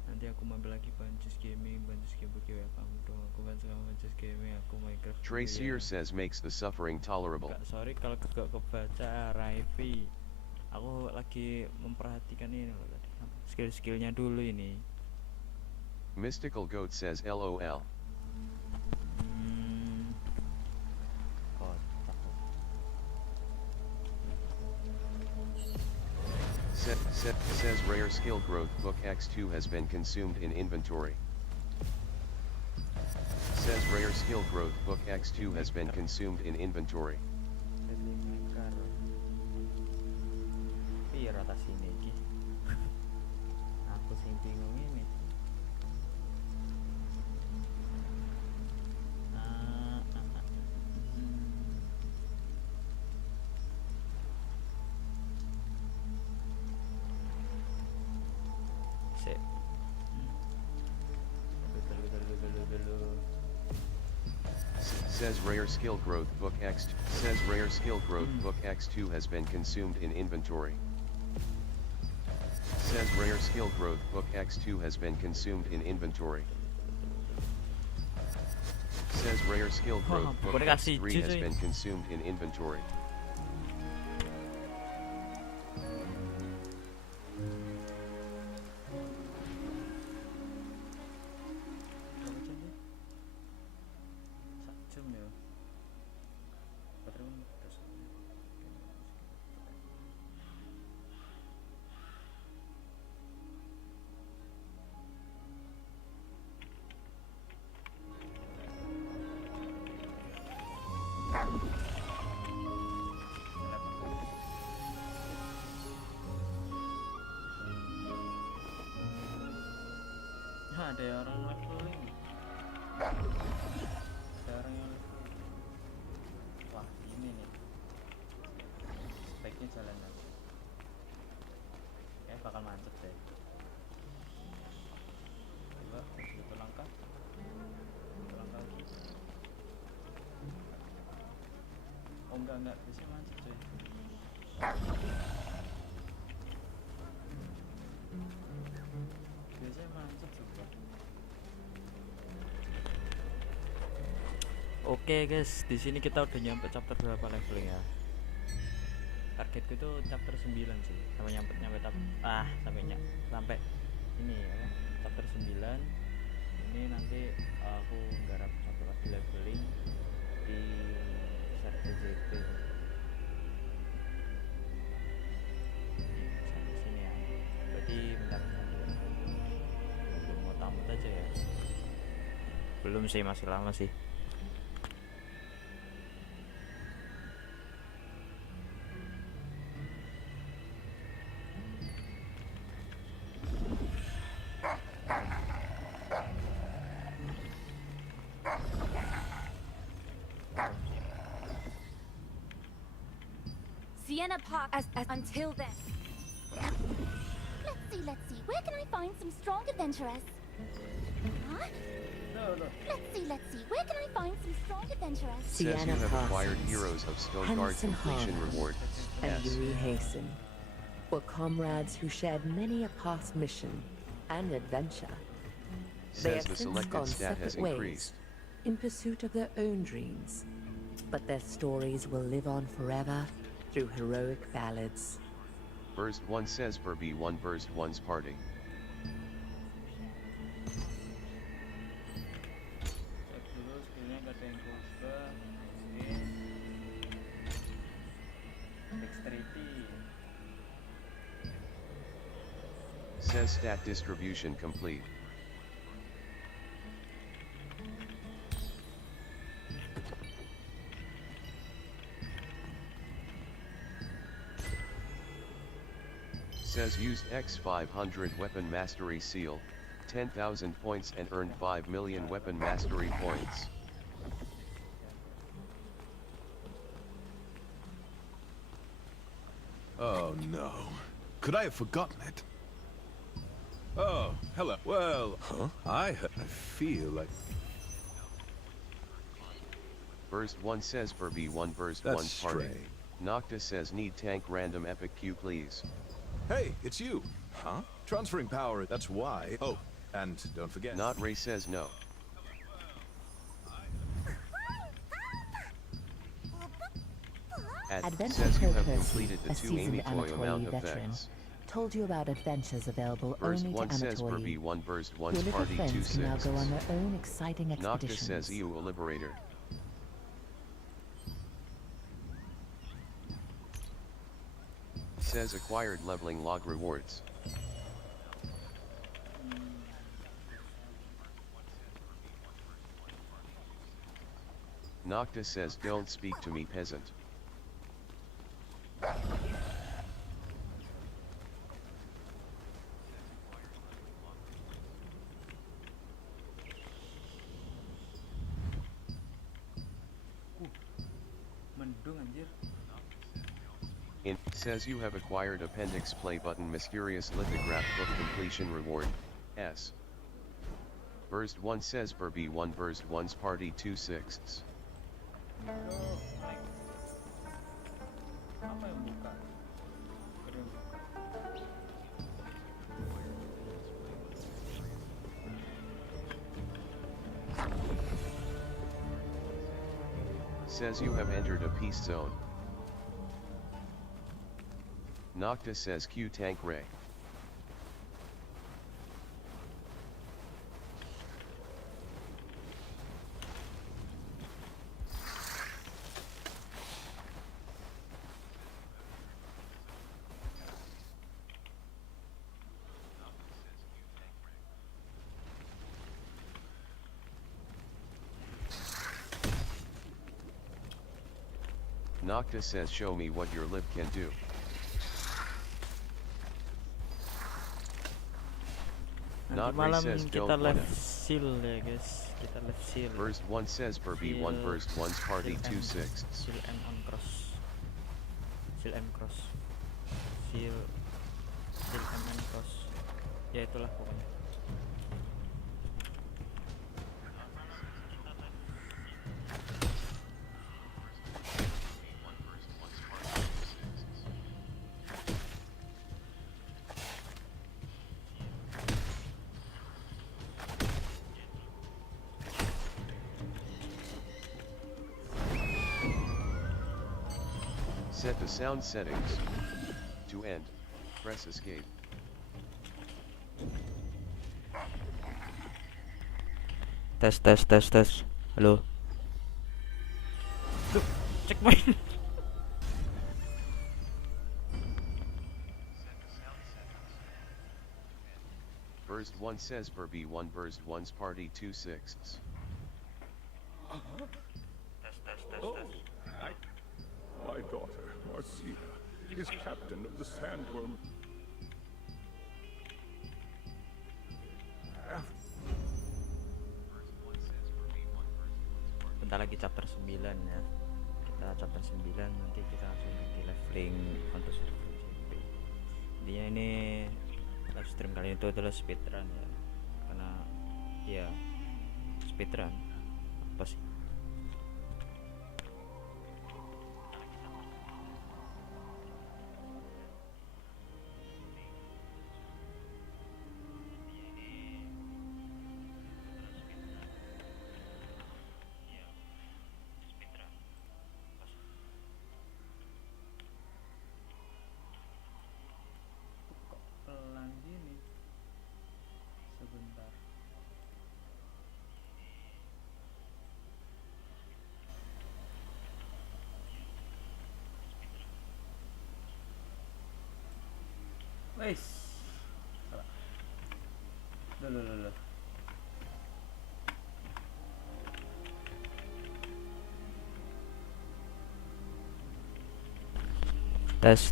Nanti aku mampir lagi Bancis Gaming bagi kamu dong. Aku kan sama Bancis Gaming, aku Minecraft. Tracier says makes the suffering tolerable. Gak, sorry kalau gak kebaca Raifi. Aku lagi memperhatikan ini loh tadi. Skill-skillnya dulu ini. Mystical Goat says LOL. Says rare skill growth book X2 has been consumed in inventory. Says rare skill growth book X2 has been consumed in inventory. Piro tas ini iki? Aku sing bingung ini. Says rare skill growth book X. Says rare skill growth book X2 has been consumed in inventory. Says rare skill growth book X2 has been consumed in inventory. Says rare skill growth book X3 has been consumed in inventory. Ada orang leveling. Ada orang yang leveling. Wah, ini nih. Baiknya jalan aja. Bakal macet deh. Coba satu langkah. Satu langkah lagi. Oh enggak, biasanya macet cuy. Biasanya macet juga. Oke guys, di sini kita udah nyampe chapter berapa leveling ya? Targetku itu chapter 9 sih. Sampai sampai ini ya, chapter 9. Ini nanti aku nggarap satu lagi leveling di server JP. Sampai sini ya. Berarti bentar belum mau tamat aja ya. Belum sih, masih lama sih. Sienna Park as until then. Let's see. Where can I find some strong adventurers? Huh? Let's see. Where can I find some strong adventurers? Says you have acquired Heroes of Stoneguard completion reward. And Yuri Hasten were comrades who shared many a past mission and adventure. They Says have the since selected gone stat has separate ways increased. in pursuit of their own dreams, but their stories will live on forever through heroic ballads. Burst 1 says Burby 1 Burst 1's party. Cek dulu skillnya gak ada yang berubah. Skill Dexterity. Says stat distribution complete. Says used X500 weapon mastery seal, 10,000 points and earned 5 million weapon mastery points. Oh no. Could I have forgotten it? Oh, hello. Well, I feel like... Burst 1 says Burby 1 Burst That's 1's party. strange. Noctis says need tank random epic Q please. Hey, it's you. Huh? Transferring power, that's why. Oh, and don't forget... Not Ray says no. Adventure Says you have Percy, completed the a 2 Amy seasoned toy amount Anatoly of veteran, things. told you about adventures available Burst only 1 to says Burby Anatoly. 1 Burst Your 1's little party 2 friends can now 6. go on their own exciting Noctis expeditions. says EU a liberator. Says acquired leveling log rewards. Noctis says don't speak to me peasant. Mendung anjir. Says you have acquired appendix play button mysterious lithograph book completion reward, S. Burst 1 says Burby 1 Burst 1's party 2 sixths. Apa yang buka? Ada yang buka. Says you have entered a peace zone. Noctis says Q tank Ray. Noctis says show me what your lip can do. Nanti Not Ray malam says kita don't live wanna. seal ya guys, kita live seal. Burst 1 says Burby 1 Burst 1's party 2 sixths. Seal M on cross. Seal M cross. Seal M and cross. Ya itulah pokoknya. Set the sound settings. To end, press escape. Tes. Halo. Tuh, checkpoint. Burst 1 says Burby 1 Burst 1's party 2 sixths. My daughter, Marcia, is captain of the Sandworm. Bentar lagi chapter 9 ya. Kita chapter 9 nanti kita langsung di leveling untuk server JP. Intinya ini live stream kali itu adalah speedrun ya. Karena ya speedrun apa sih? Wes. Loh. Tes.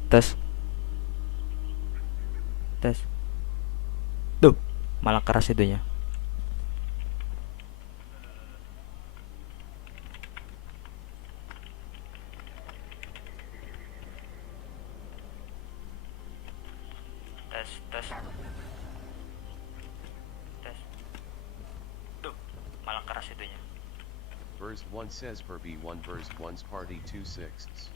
Tuh, malah keras itunya. Tes. Tuh, malah keras itunya. Burst 1 says per B1 Burst 1's party 2/6.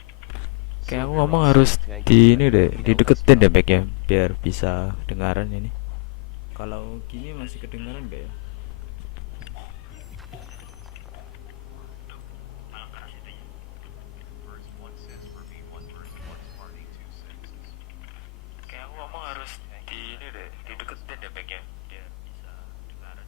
Kayak aku ngomong harus di ini deh, dideketin deh back ya, biar bisa dengaran ini. Kalau gini masih kedengaran gak ya? Kayak aku ngomong harus di ini deh, dideketin deh back ya, biar bisa dengaran.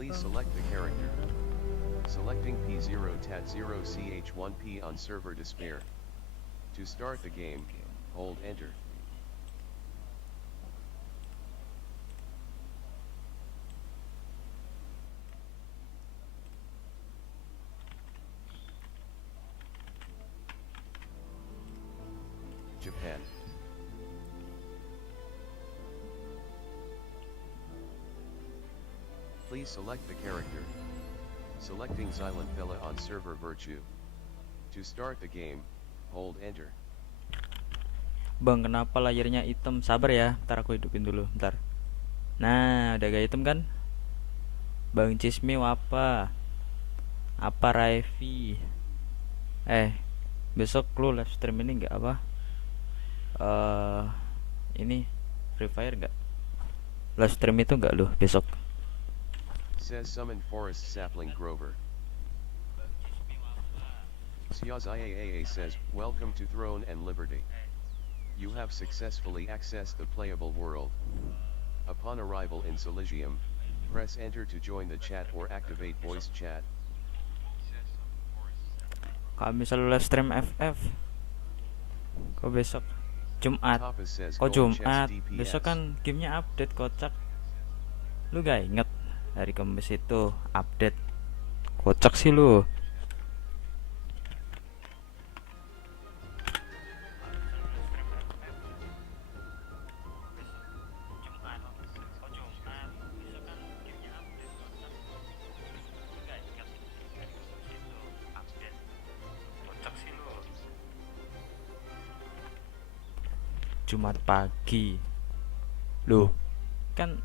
Please select the character. Selecting P0 TAT 0 CH1P on server Despair. To start the game, hold enter. Japan. Please select the character. Selecting Silent Villa on server Virtue. To start the game, hold enter. Bang, kenapa layarnya hitam? Sabar ya, ntar aku hidupin dulu, ntar. Nah, udah gak hitam kan? Bang Cismi apa? Apa Raifi? Besok lu live stream ini nggak apa? Ini Free Fire nggak? Live stream itu nggak lu besok? Says summon forest sapling Grover. Siaz IAAA says, welcome to Throne and Liberty. You have successfully accessed the playable world. Upon arrival in Silesium, press enter to join the chat or activate voice chat. Kalau misal live stream FF, kok besok Jumat? Kok Jumat? Besok kan gamenya update, kocak. Lu gak inget hari Kamis itu update? Kocak sih lu. Jumat pagi. Loh, kan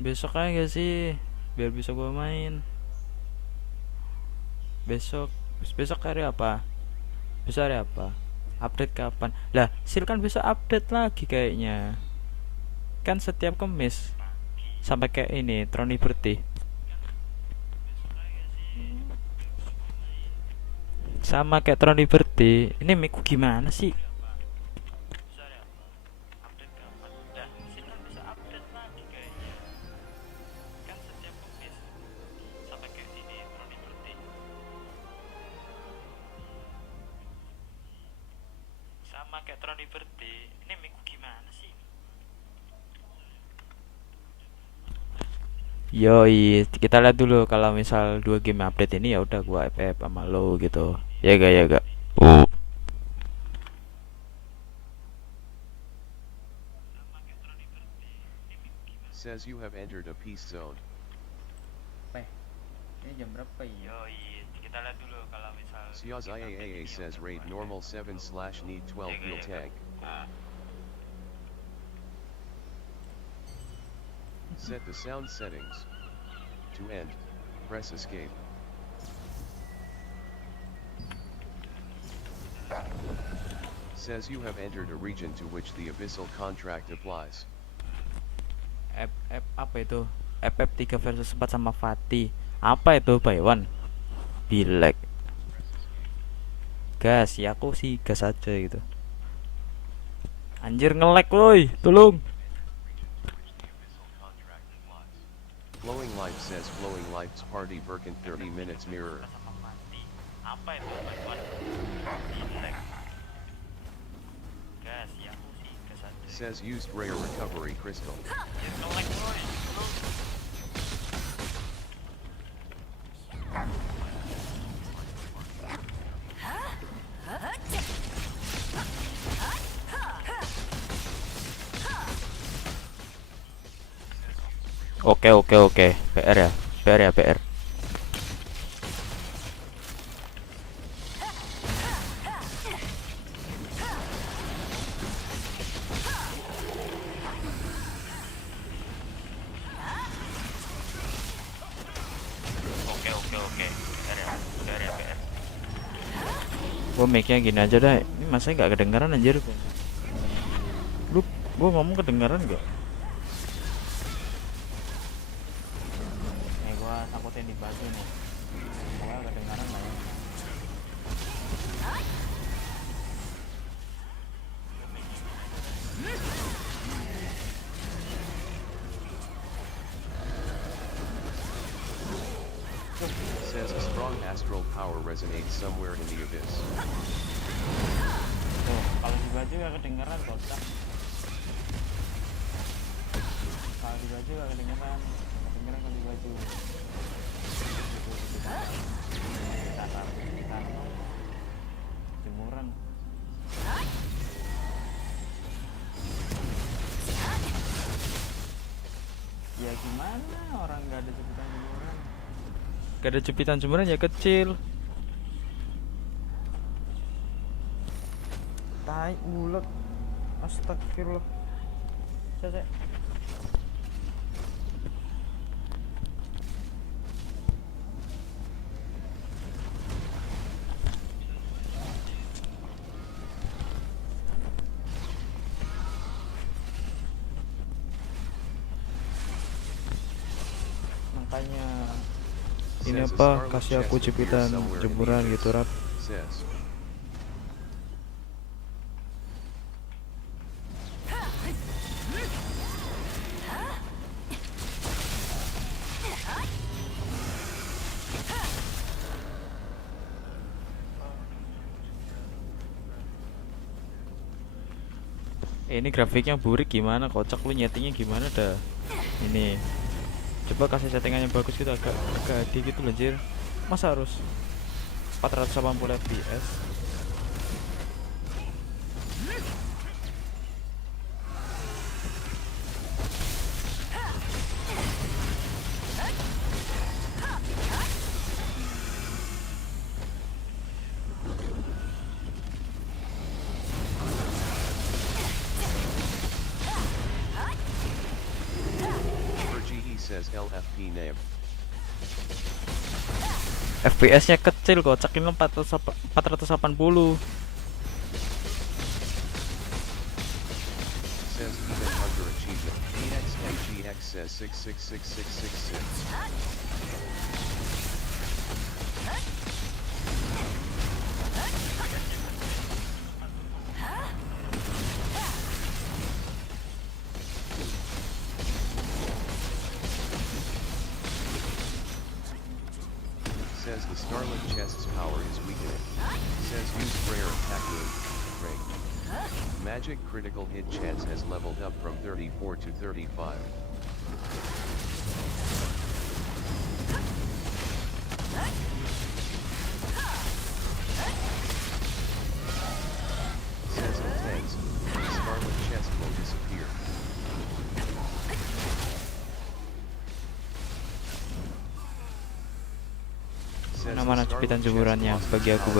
besok aja sih, biar bisa gua main. Besok hari apa? Besok hari apa? Update kapan? Lah, Sil kan bisa update lagi kayaknya. Kan setiap Kamis sampai kayak ini Tron Liberty. Sama kayak Tron Liberty. Ini miku gimana sih? Yoi, kita lihat dulu kalau misal 2 game update ini ya udah gua FF sama lo gitu. Ya gak? Says you have entered a peace zone. Ini jam berapa ya? Yoi, kita lihat dulu kalau misal Siaz IAAA says raid normal 7/need 12 wheel tank. Set the sound settings. To end, press escape. Says you have entered a region to which the abyssal contract applies. Apa itu? FF 3 versus 4 sama Fatih. Apa itu, Baywan? Bilek. gas, ya aku sih gas aja gitu. Anjir nge-lag woi, tolong. Flowing Life says Flowing Life's party Birkin 30 minutes mirror. Apa itu bantuan? Lag. Gas, ya aku sih gas aja. Says used rare recovery crystal. Anjir nge-lag woi, tolong. Oke. PR ya. PR. Oke. PR. Gua mic-nya gini aja dah. Ini masa nggak kedengaran anjir. Lu gua ngomong kedengaran nggak? Gua takutin di baju nih. Pokoknya kedengaran nggak ya? Says a strong astral power resonates somewhere in the abyss. Tuh, kalau di baju nggak kedengaran kocak. Kalau di baju nggak kedengaran kalau di baju. Kita jemuran. Ya gimana orang nggak ada jepitan jemuran? Gak ada jepitan jemuran ya kecil. Tai bulat. Astagfirullah. Cek. Makanya Ini apa? Kasih aku jepitan jemuran gitu rap. Says. Ini grafiknya burik gimana? Kocak lu nyetingnya gimana dah? Ini coba kasih settingannya bagus gitu, agak HD gitu anjir. Masa harus 480 fps? Says LFP name. FPS nya kecil kocak, ini 480. Says even underachievement. GX says 666666. Says the Scarlet chest's power is weakening. Says use rare attack ring. Magic critical hit chance has leveled up from 34 to 35. Says intense, Scarlet chest will disappear. Mana jepitan jemurannya? Bagi aku.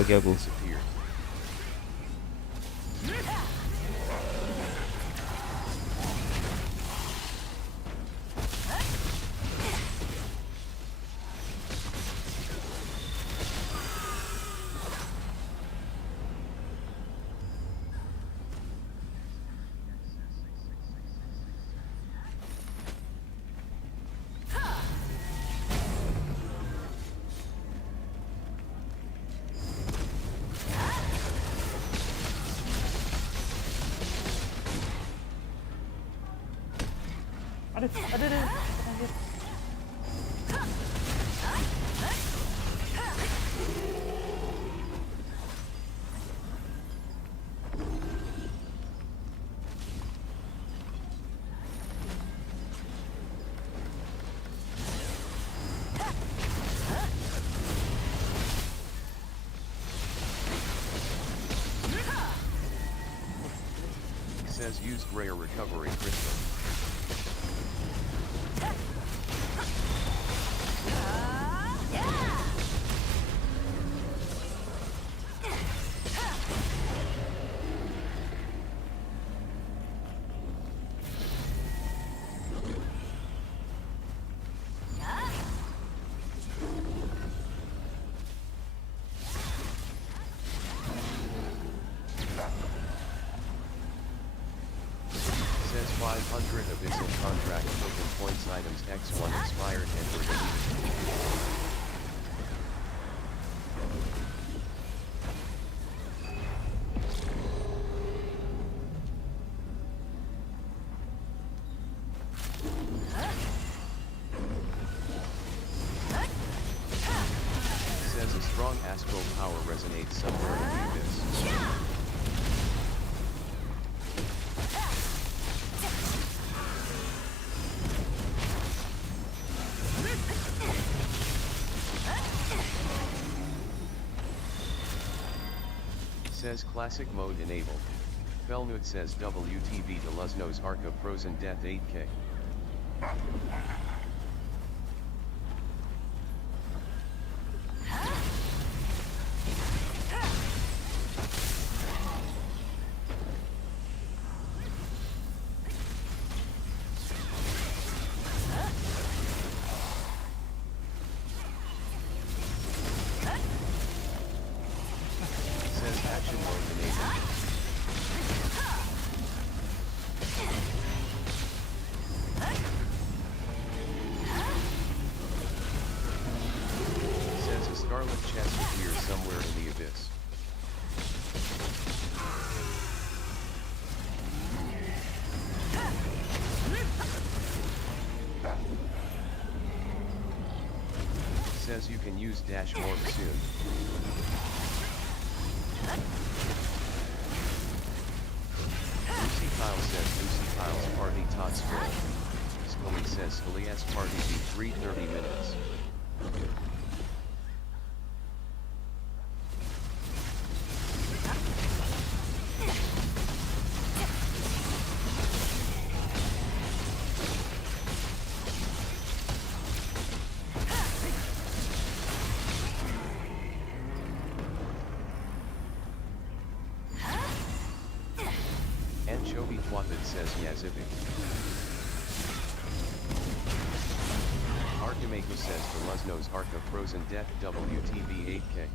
Aduh. Anjir. Says used rare recovery crystal. Says 500 Abyssal Contract Token Points items X1 expired and were deleted. Says a strong astral power resonates somewhere in the abyss. Says classic mode enabled. Felnut says WTV Deluzno's Arc of Frozen Death 8K. Says action mode enabled. Says a scarlet chest appears somewhere in the abyss. Says you can use dash morph soon. Lucy Kyle says Lucy Kyle's party tots full. Scully says Scully's party be 3:30 minutes. Anchovy Twatted says Yazibi. Archimago says Deluzno's Arc of Frozen Death WTV 8K.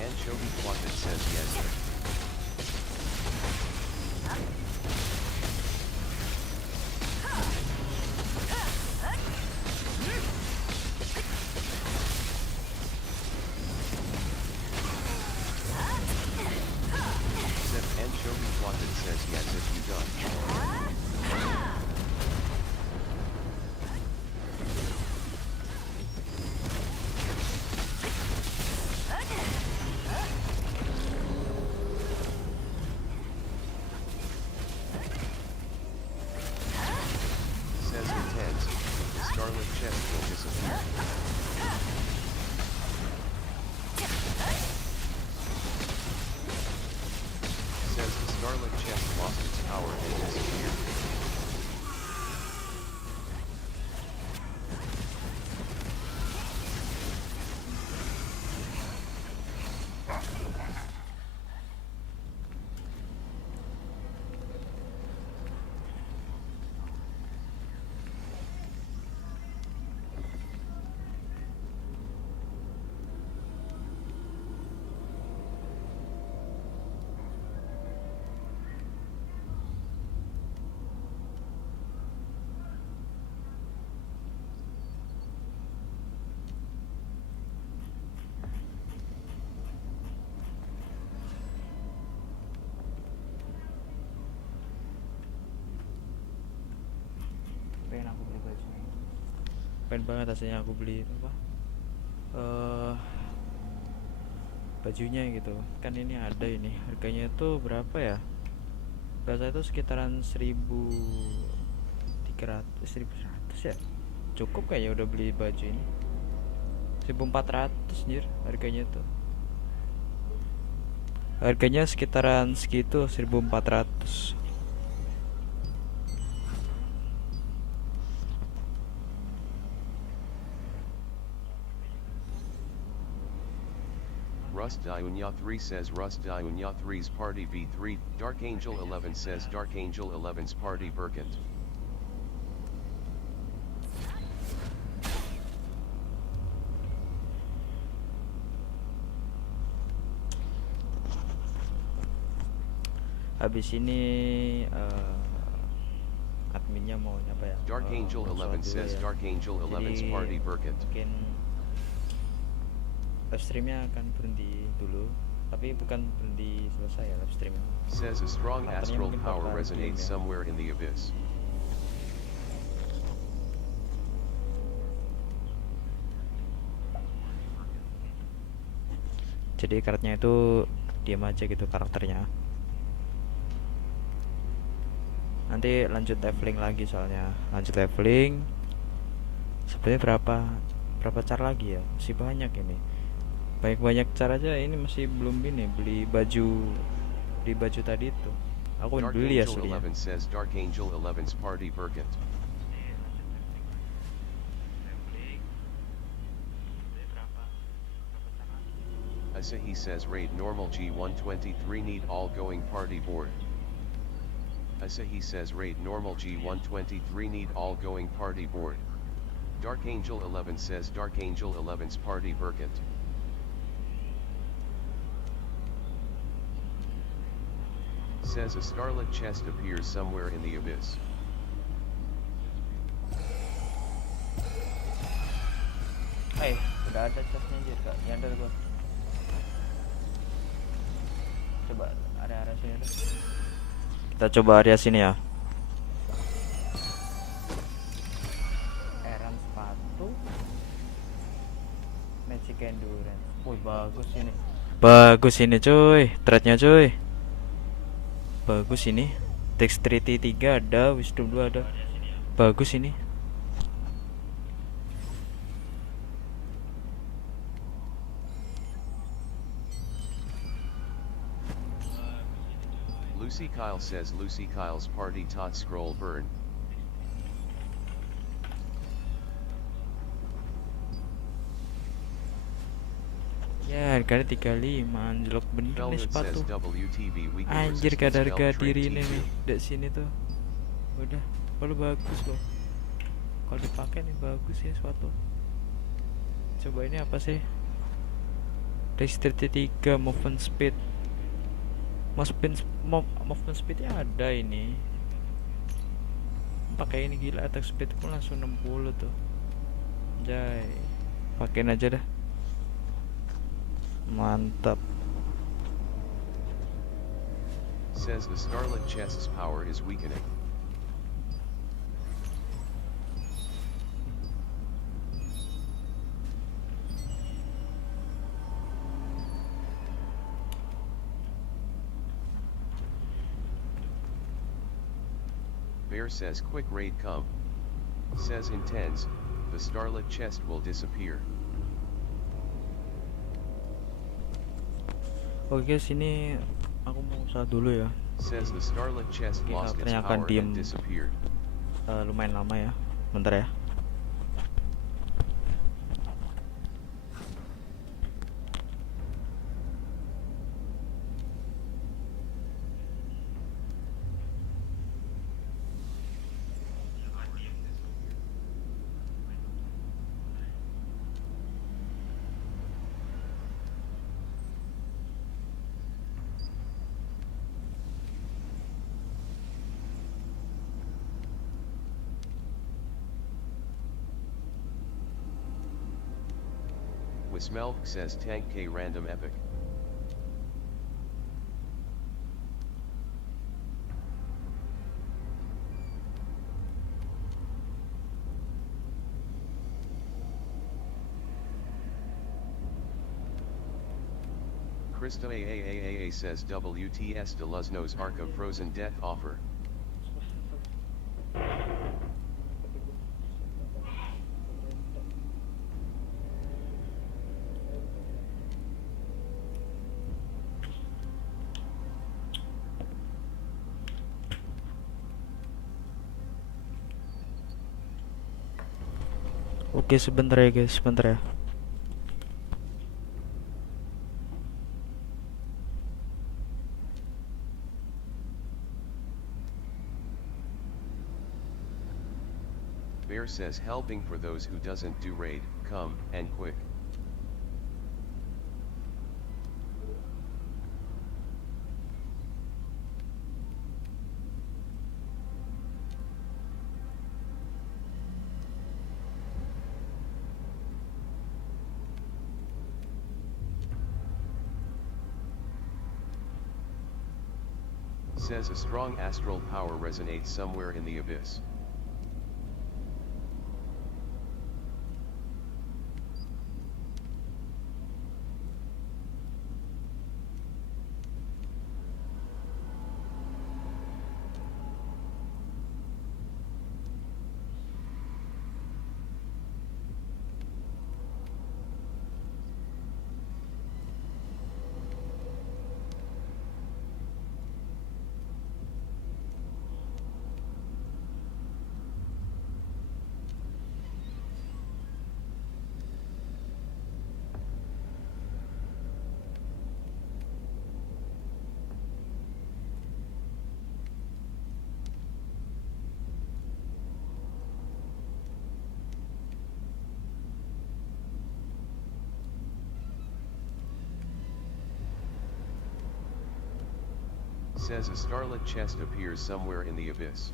Anchovy Twatted says Yazibi. Anchovy Twatted says yes if you done. pengen banget aslinya aku beli apa bajunya gitu kan. Ini ada, ini harganya itu berapa ya, biasa itu sekitaran 1.300 1.100 ya, cukup kayaknya udah beli baju ini. 1.400 anjir harganya tuh, harganya sekitaran segitu, 1.400. Rust Diunya 3 says Rust Diunya 3's Party V3, Dark Angel 11 says Dark Angel 11's Party Burkent. Habis ini adminnya mau apa ya? Dark Angel 11 says ya. Dark Angel 11's Jadi, Party Burkent. mungkin live streamnya akan berhenti dulu, tapi bukan berhenti selesai ya live streamnya. Says a strong Katanya astral mungkin power bakal resonates game ya. somewhere in the abyss. Jadi karakternya itu diam aja gitu karakternya. Nanti lanjut leveling lagi, soalnya lanjut leveling sebenarnya berapa cara lagi ya, masih banyak ini, banyak cara aja. Ini masih belum ini beli baju tadi itu, aku Dark beli ya Angel aslinya. 11 says Dark Angel 11's Party Burkent. Asahi says raid normal G123 need all going party board. Asahi says raid normal G123 need all going party board. Dark Angel 11 says Dark Angel 11's Party Burkent. Says a scarlet chest appears somewhere in the abyss. Udah ada chestnya aja kak, nyadar gua. Coba area sini deh. Kita coba area sini ya. Eran sepatu Magic Endurance. Wih bagus ini. Bagus ini cuy, threadnya cuy. Bagus ini. Dexterity 3 ada, Wisdom 2 ada. Bagus ini. Lucy Kyle says Lucy Kyle's party tot scroll burn. Ya harganya 35, anjlok bener nih Velvet says sepatu. WTV weekend Anjir resistance harga belt diri trait ini T2. nih, dari sini tuh. Udah, kalau bagus loh. Kalau dipakai nih bagus ya sepatu. Coba ini apa sih? Dexterity 3, movement speed. Movement speednya ada ini. Pakai ini gila, attack speed pun langsung 60 tuh. Jai, pakein aja dah. Mantap. Says the scarlet chest's power is weakening. Bear says quick raid come. Says intends, the scarlet chest will disappear. Oke, sini aku mau usaha dulu ya. Says the scarlet chest Oke, lost its karakternya akan power diem and disappeared. lumayan lama ya. Bentar ya. Wismelv says tank K random epic. Krista AAAAA says WTS de Luzno's Arc of Frozen Death offer. Oke, sebentar ya guys, sebentar ya. Bear says helping for those who doesn't do raid, come, and quick. Says a strong astral power resonates somewhere in the abyss. Says a starlit chest appears somewhere in the abyss.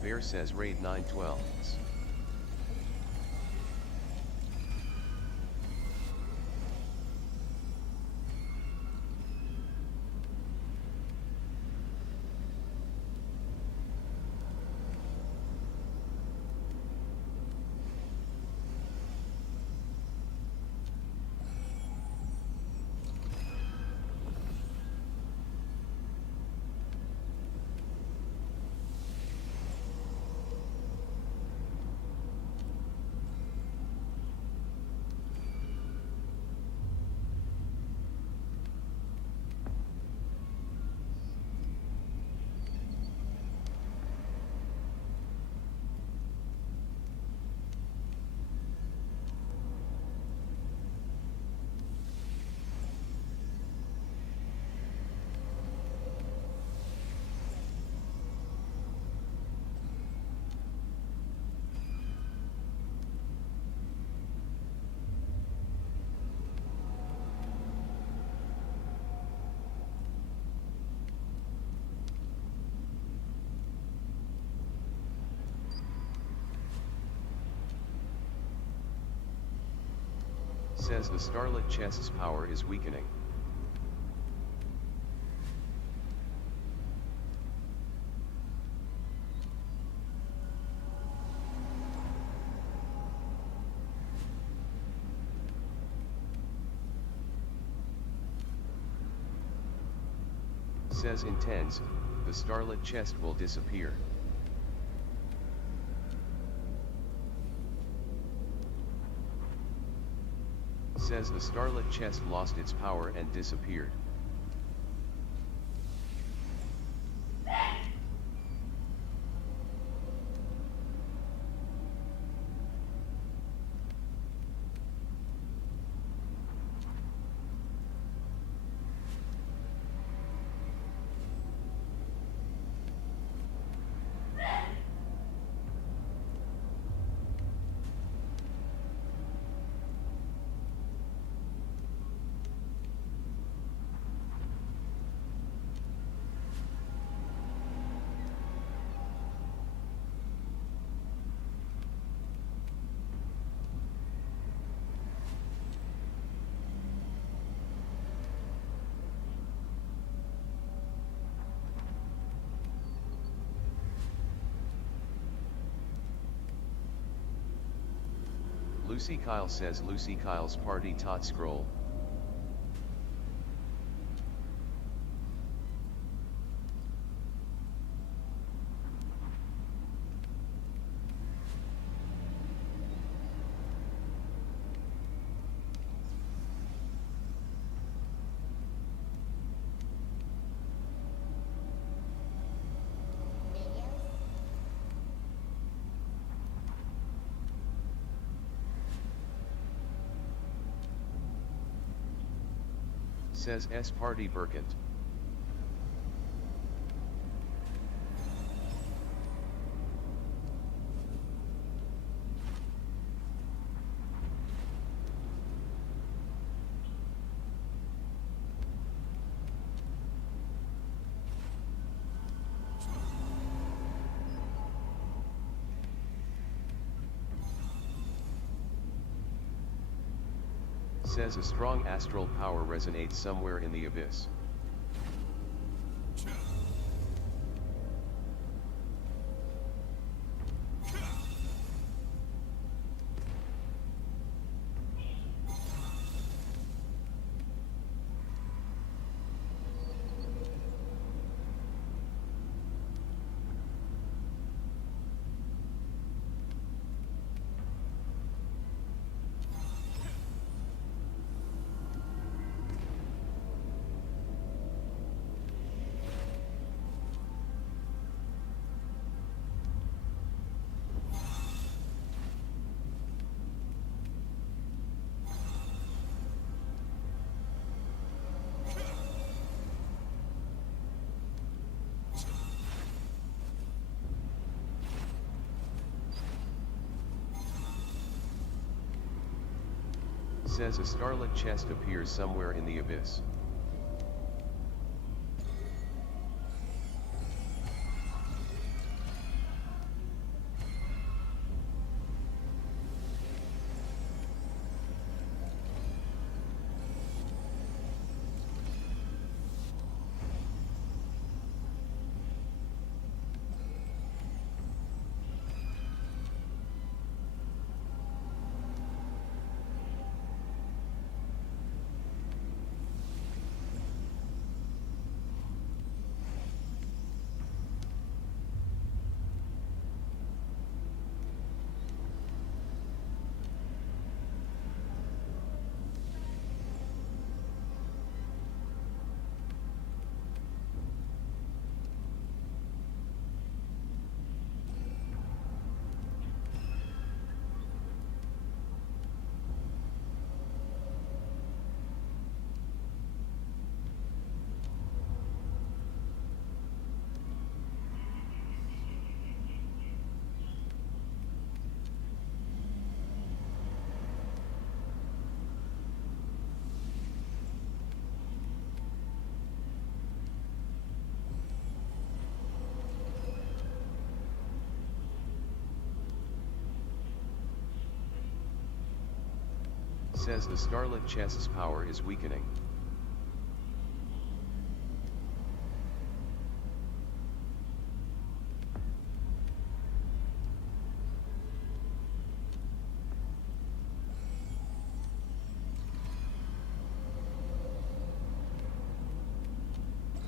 Bear says raid 912s. Says the starlit chest's power is weakening. Says intends, the starlit chest will disappear. Says the starlit chest lost its power and disappeared. Lucy Kyle says Lucy Kyle's party tot scroll. Says S party Burkent. Says a strong astral power resonates somewhere in the abyss. Says a starlit chest appears somewhere in the abyss. Says the starlit chest's power is weakening.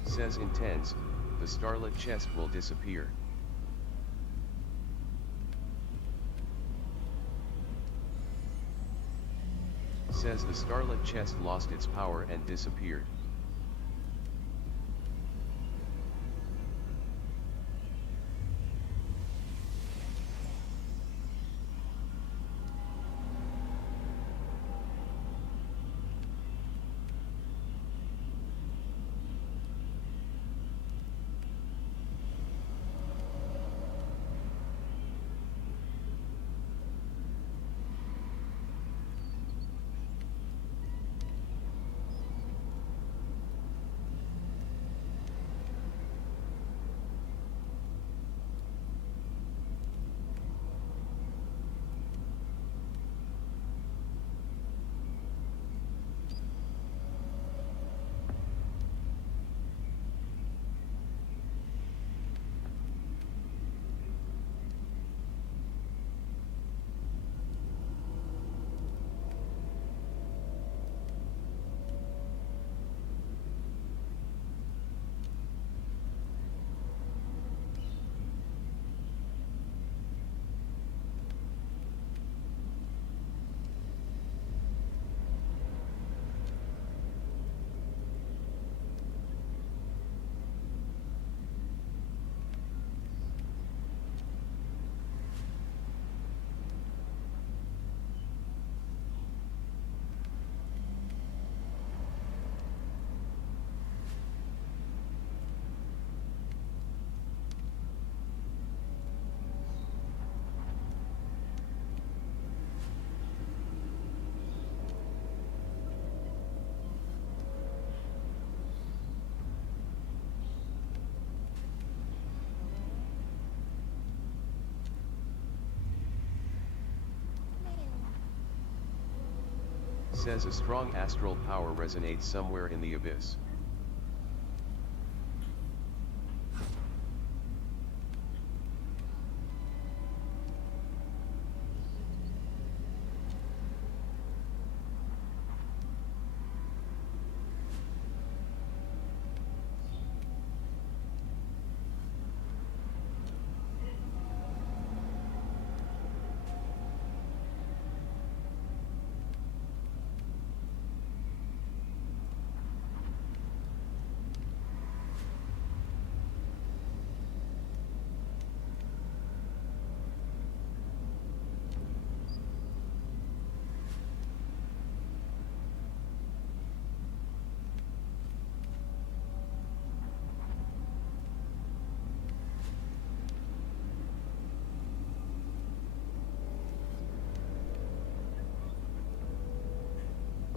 Says intense, the starlit chest will disappear. Says the starlit chest lost its power and disappeared. Says a strong astral power resonates somewhere in the abyss.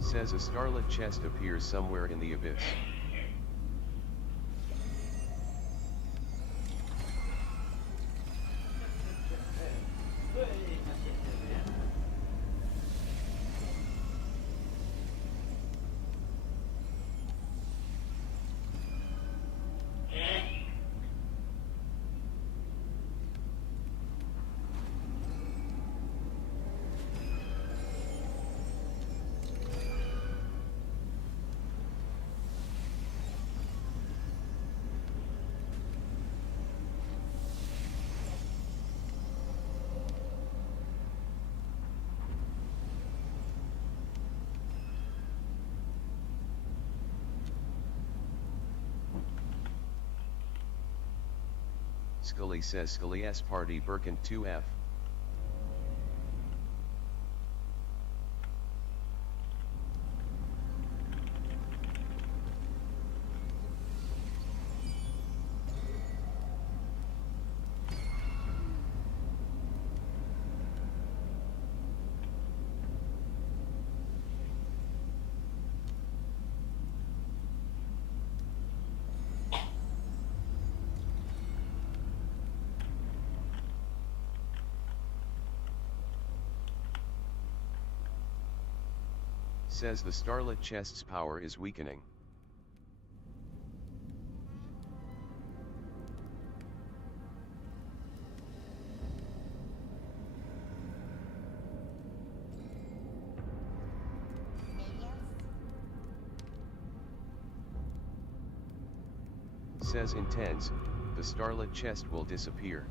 Says a starlit chest appears somewhere in the abyss. Scully says Scully S party Birkin 2F. Says the starlit chest's power is weakening. Says intends, the starlit chest will disappear.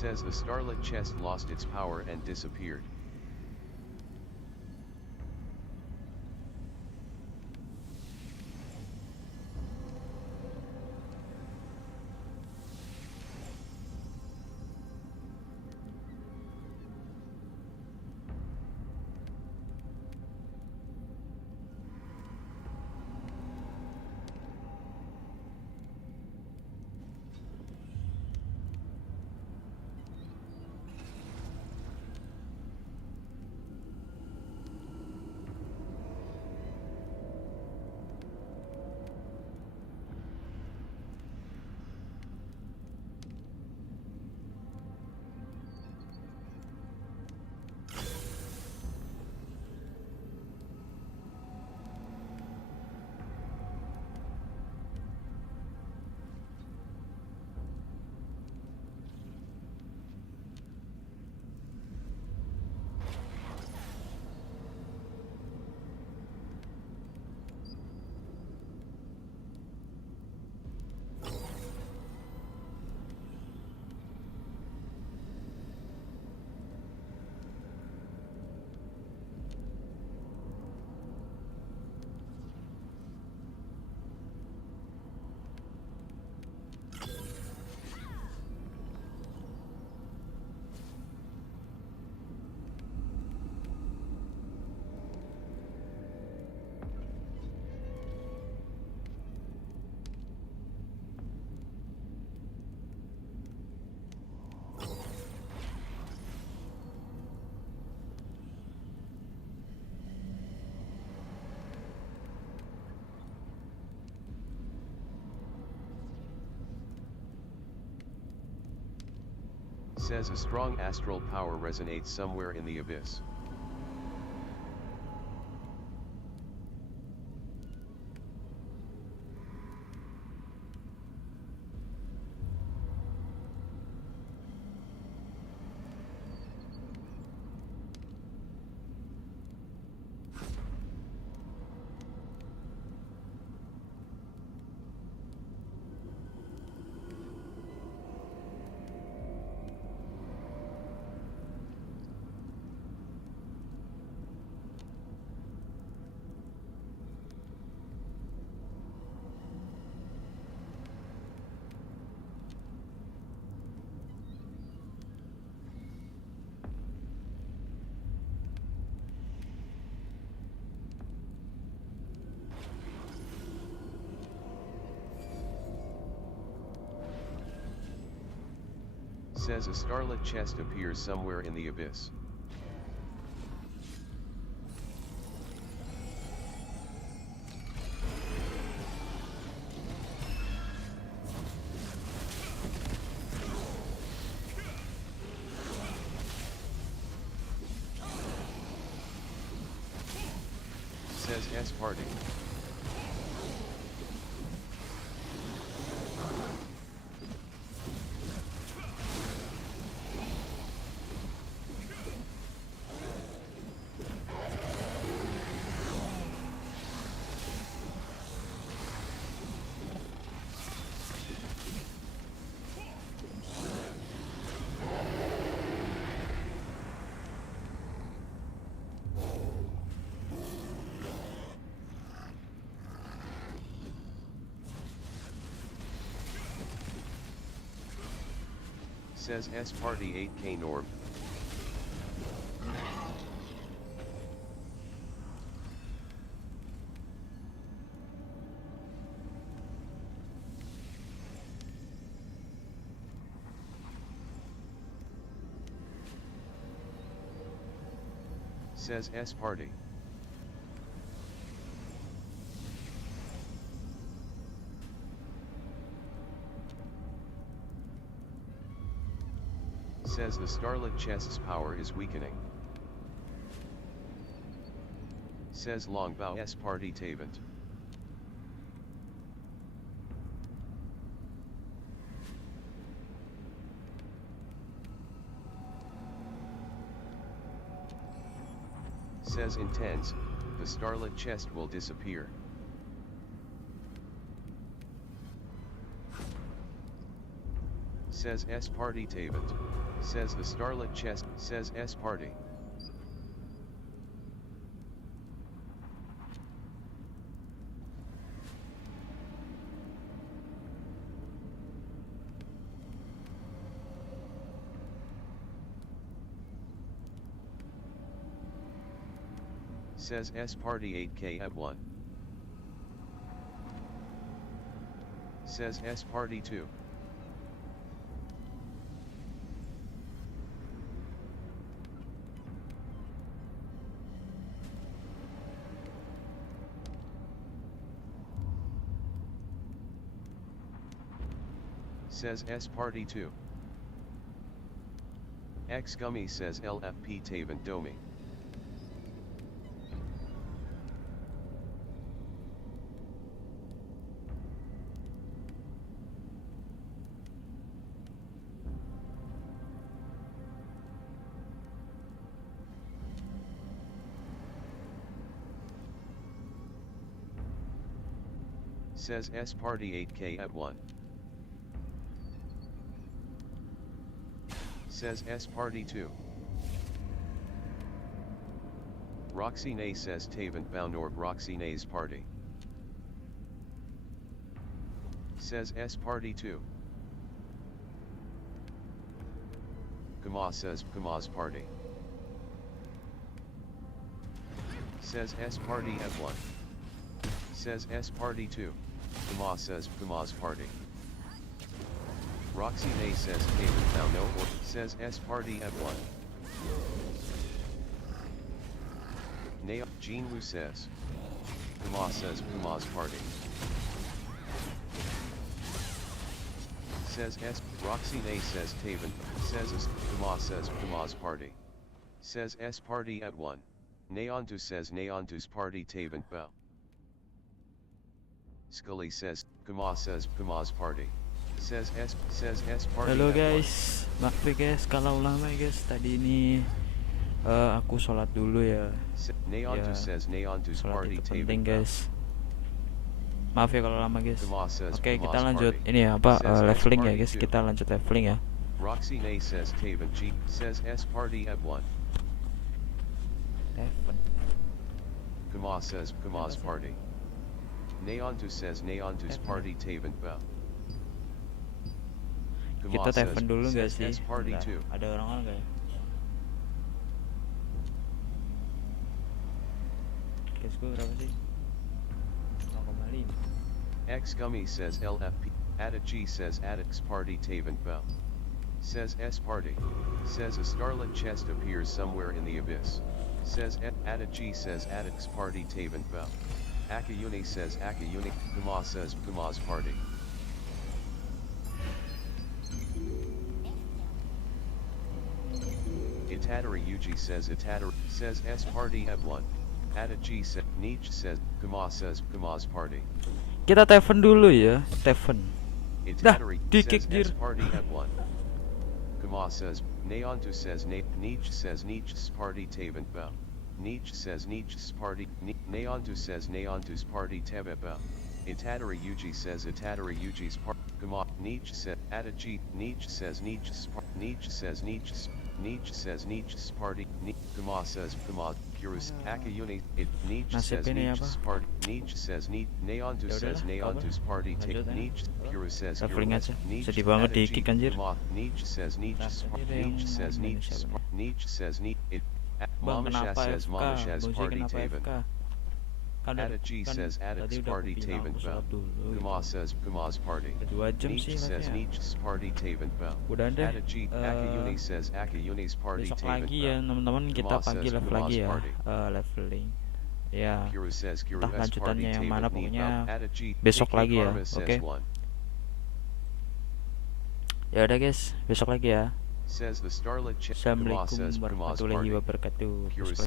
Says the starlit chest lost its power and disappeared. Says a strong astral power resonates somewhere in the abyss. Says a starlit chest appears somewhere in the abyss. Says S party. Says S party 8K Norm. Says S party. Says the starlit chest's power is weakening. Says Longbow S party Tavant. Says Intense, the starlit chest will disappear. Says S party Tavant. Says the starlit chest. Says S party. Says S party 8K at 1. Says S party 2. Says S party 2. X Gummy says LFP Tavant Domi. Says S party 8K at 1. Says S party 2. Roxy Nay says Tavant Baunorb Roxy Nay's party. Says S party 2. Kama says Kama's party. Says S party at 1. Says S party 2. Kama says Kama's party. Roxy Nay says Tavant Bauno or says S party at 1. Nay Jean Wu says. Kama says Kama's party. Says S. Roxine says Taven. Says S. Kama says Kama's party. Says S party at 1. Neontu says Neontu's party Taven Bell. Scully says Kama says Kama's party. Says S party Halo at 1. guys, maaf ya guys kalau lama ya guys. Tadi ini aku sholat dulu ya. Neontu Ya, says Neontu's sholat party itu Taven penting Bell. guys. Maaf ya kalau lama guys. Kama says Oke, kita Kama's lanjut party. ini ya apa Says S leveling ya party guys. 2. Kita lanjut leveling ya. Roxine says Taven G. Says S party at 1. Kama says Kama's party. Neontu says Neontu's party Taven Bell. Kita telepon dulu nggak sih? S party Bentar, 2. ada orang nggak ya? Guys, gue berapa sih? 0,5. X Gummy says LFP. Ada G says Addicts party Taven Bell. Says S party. Says a scarlet chest appears somewhere in the abyss. Says Ada G says Addicts party Taven Bell. Akayuni says Akayuni. Kama says Kama's party. Itadari Yuji says Itadari. Says S party at 1. Ada G says Nietzsche says Kama says Kama's party. Kita telepon dulu ya, telepon. Dah, Itadari di-kick says dir. S party at 1. Kama says Neontu says Nietzsche says Nietzsche's party Taven Bell. Nietzsche says Nietzsche's party. Neontu says Neontu's party Tebe Bell. Itadari Yuji says Itadari Yuji's party. Kama Nietzsche says Ada G. Nietzsche says Nietzsche's party. Nietzsche says Nietzsche's. Nietzsche says Nietzsche's party. Kama says Kama. Purus Akayuni. Nietzsche says Nietzsche's party. Nietzsche says Neontu says Neontu's party. Nietzsche. Purus says Leveling aja. Nietzsche. Sedih banget Ada di G. kick anjir. Nietzsche says Nietzsche's Nah, party. tadi ada yang Nietzsche says main Nietzsche's siapa? party. Nietzsche says Bang, Mamasha kenapa says FK? Mamasha's Bang, party kenapa Taven. FK? Kan Ada G says tadi Addicts udah party aku bilang Taven aku Bell. sholat dulu. Kama says Kama's party. Udah 2 jam Nietzsche sih says live-nya. Nietzsche's party Taven Bell. Udah deh. Ada G. Akayuni says Akayuni's party Besok Taven lagi ya Bell. teman-teman, kita Kama pagi says live Kama's lagi ya, party. leveling. Ya, Kuru says Kuru entah S party lanjutannya yang Taven mana Need pokoknya Bell. Ada G. besok AK lagi ya, Karma says oke? 1. Ya udah guys, besok lagi ya. Says the Starlit Kama Assalamualaikum says Kama's warahmatullahi party. wabarakatuh. Kuru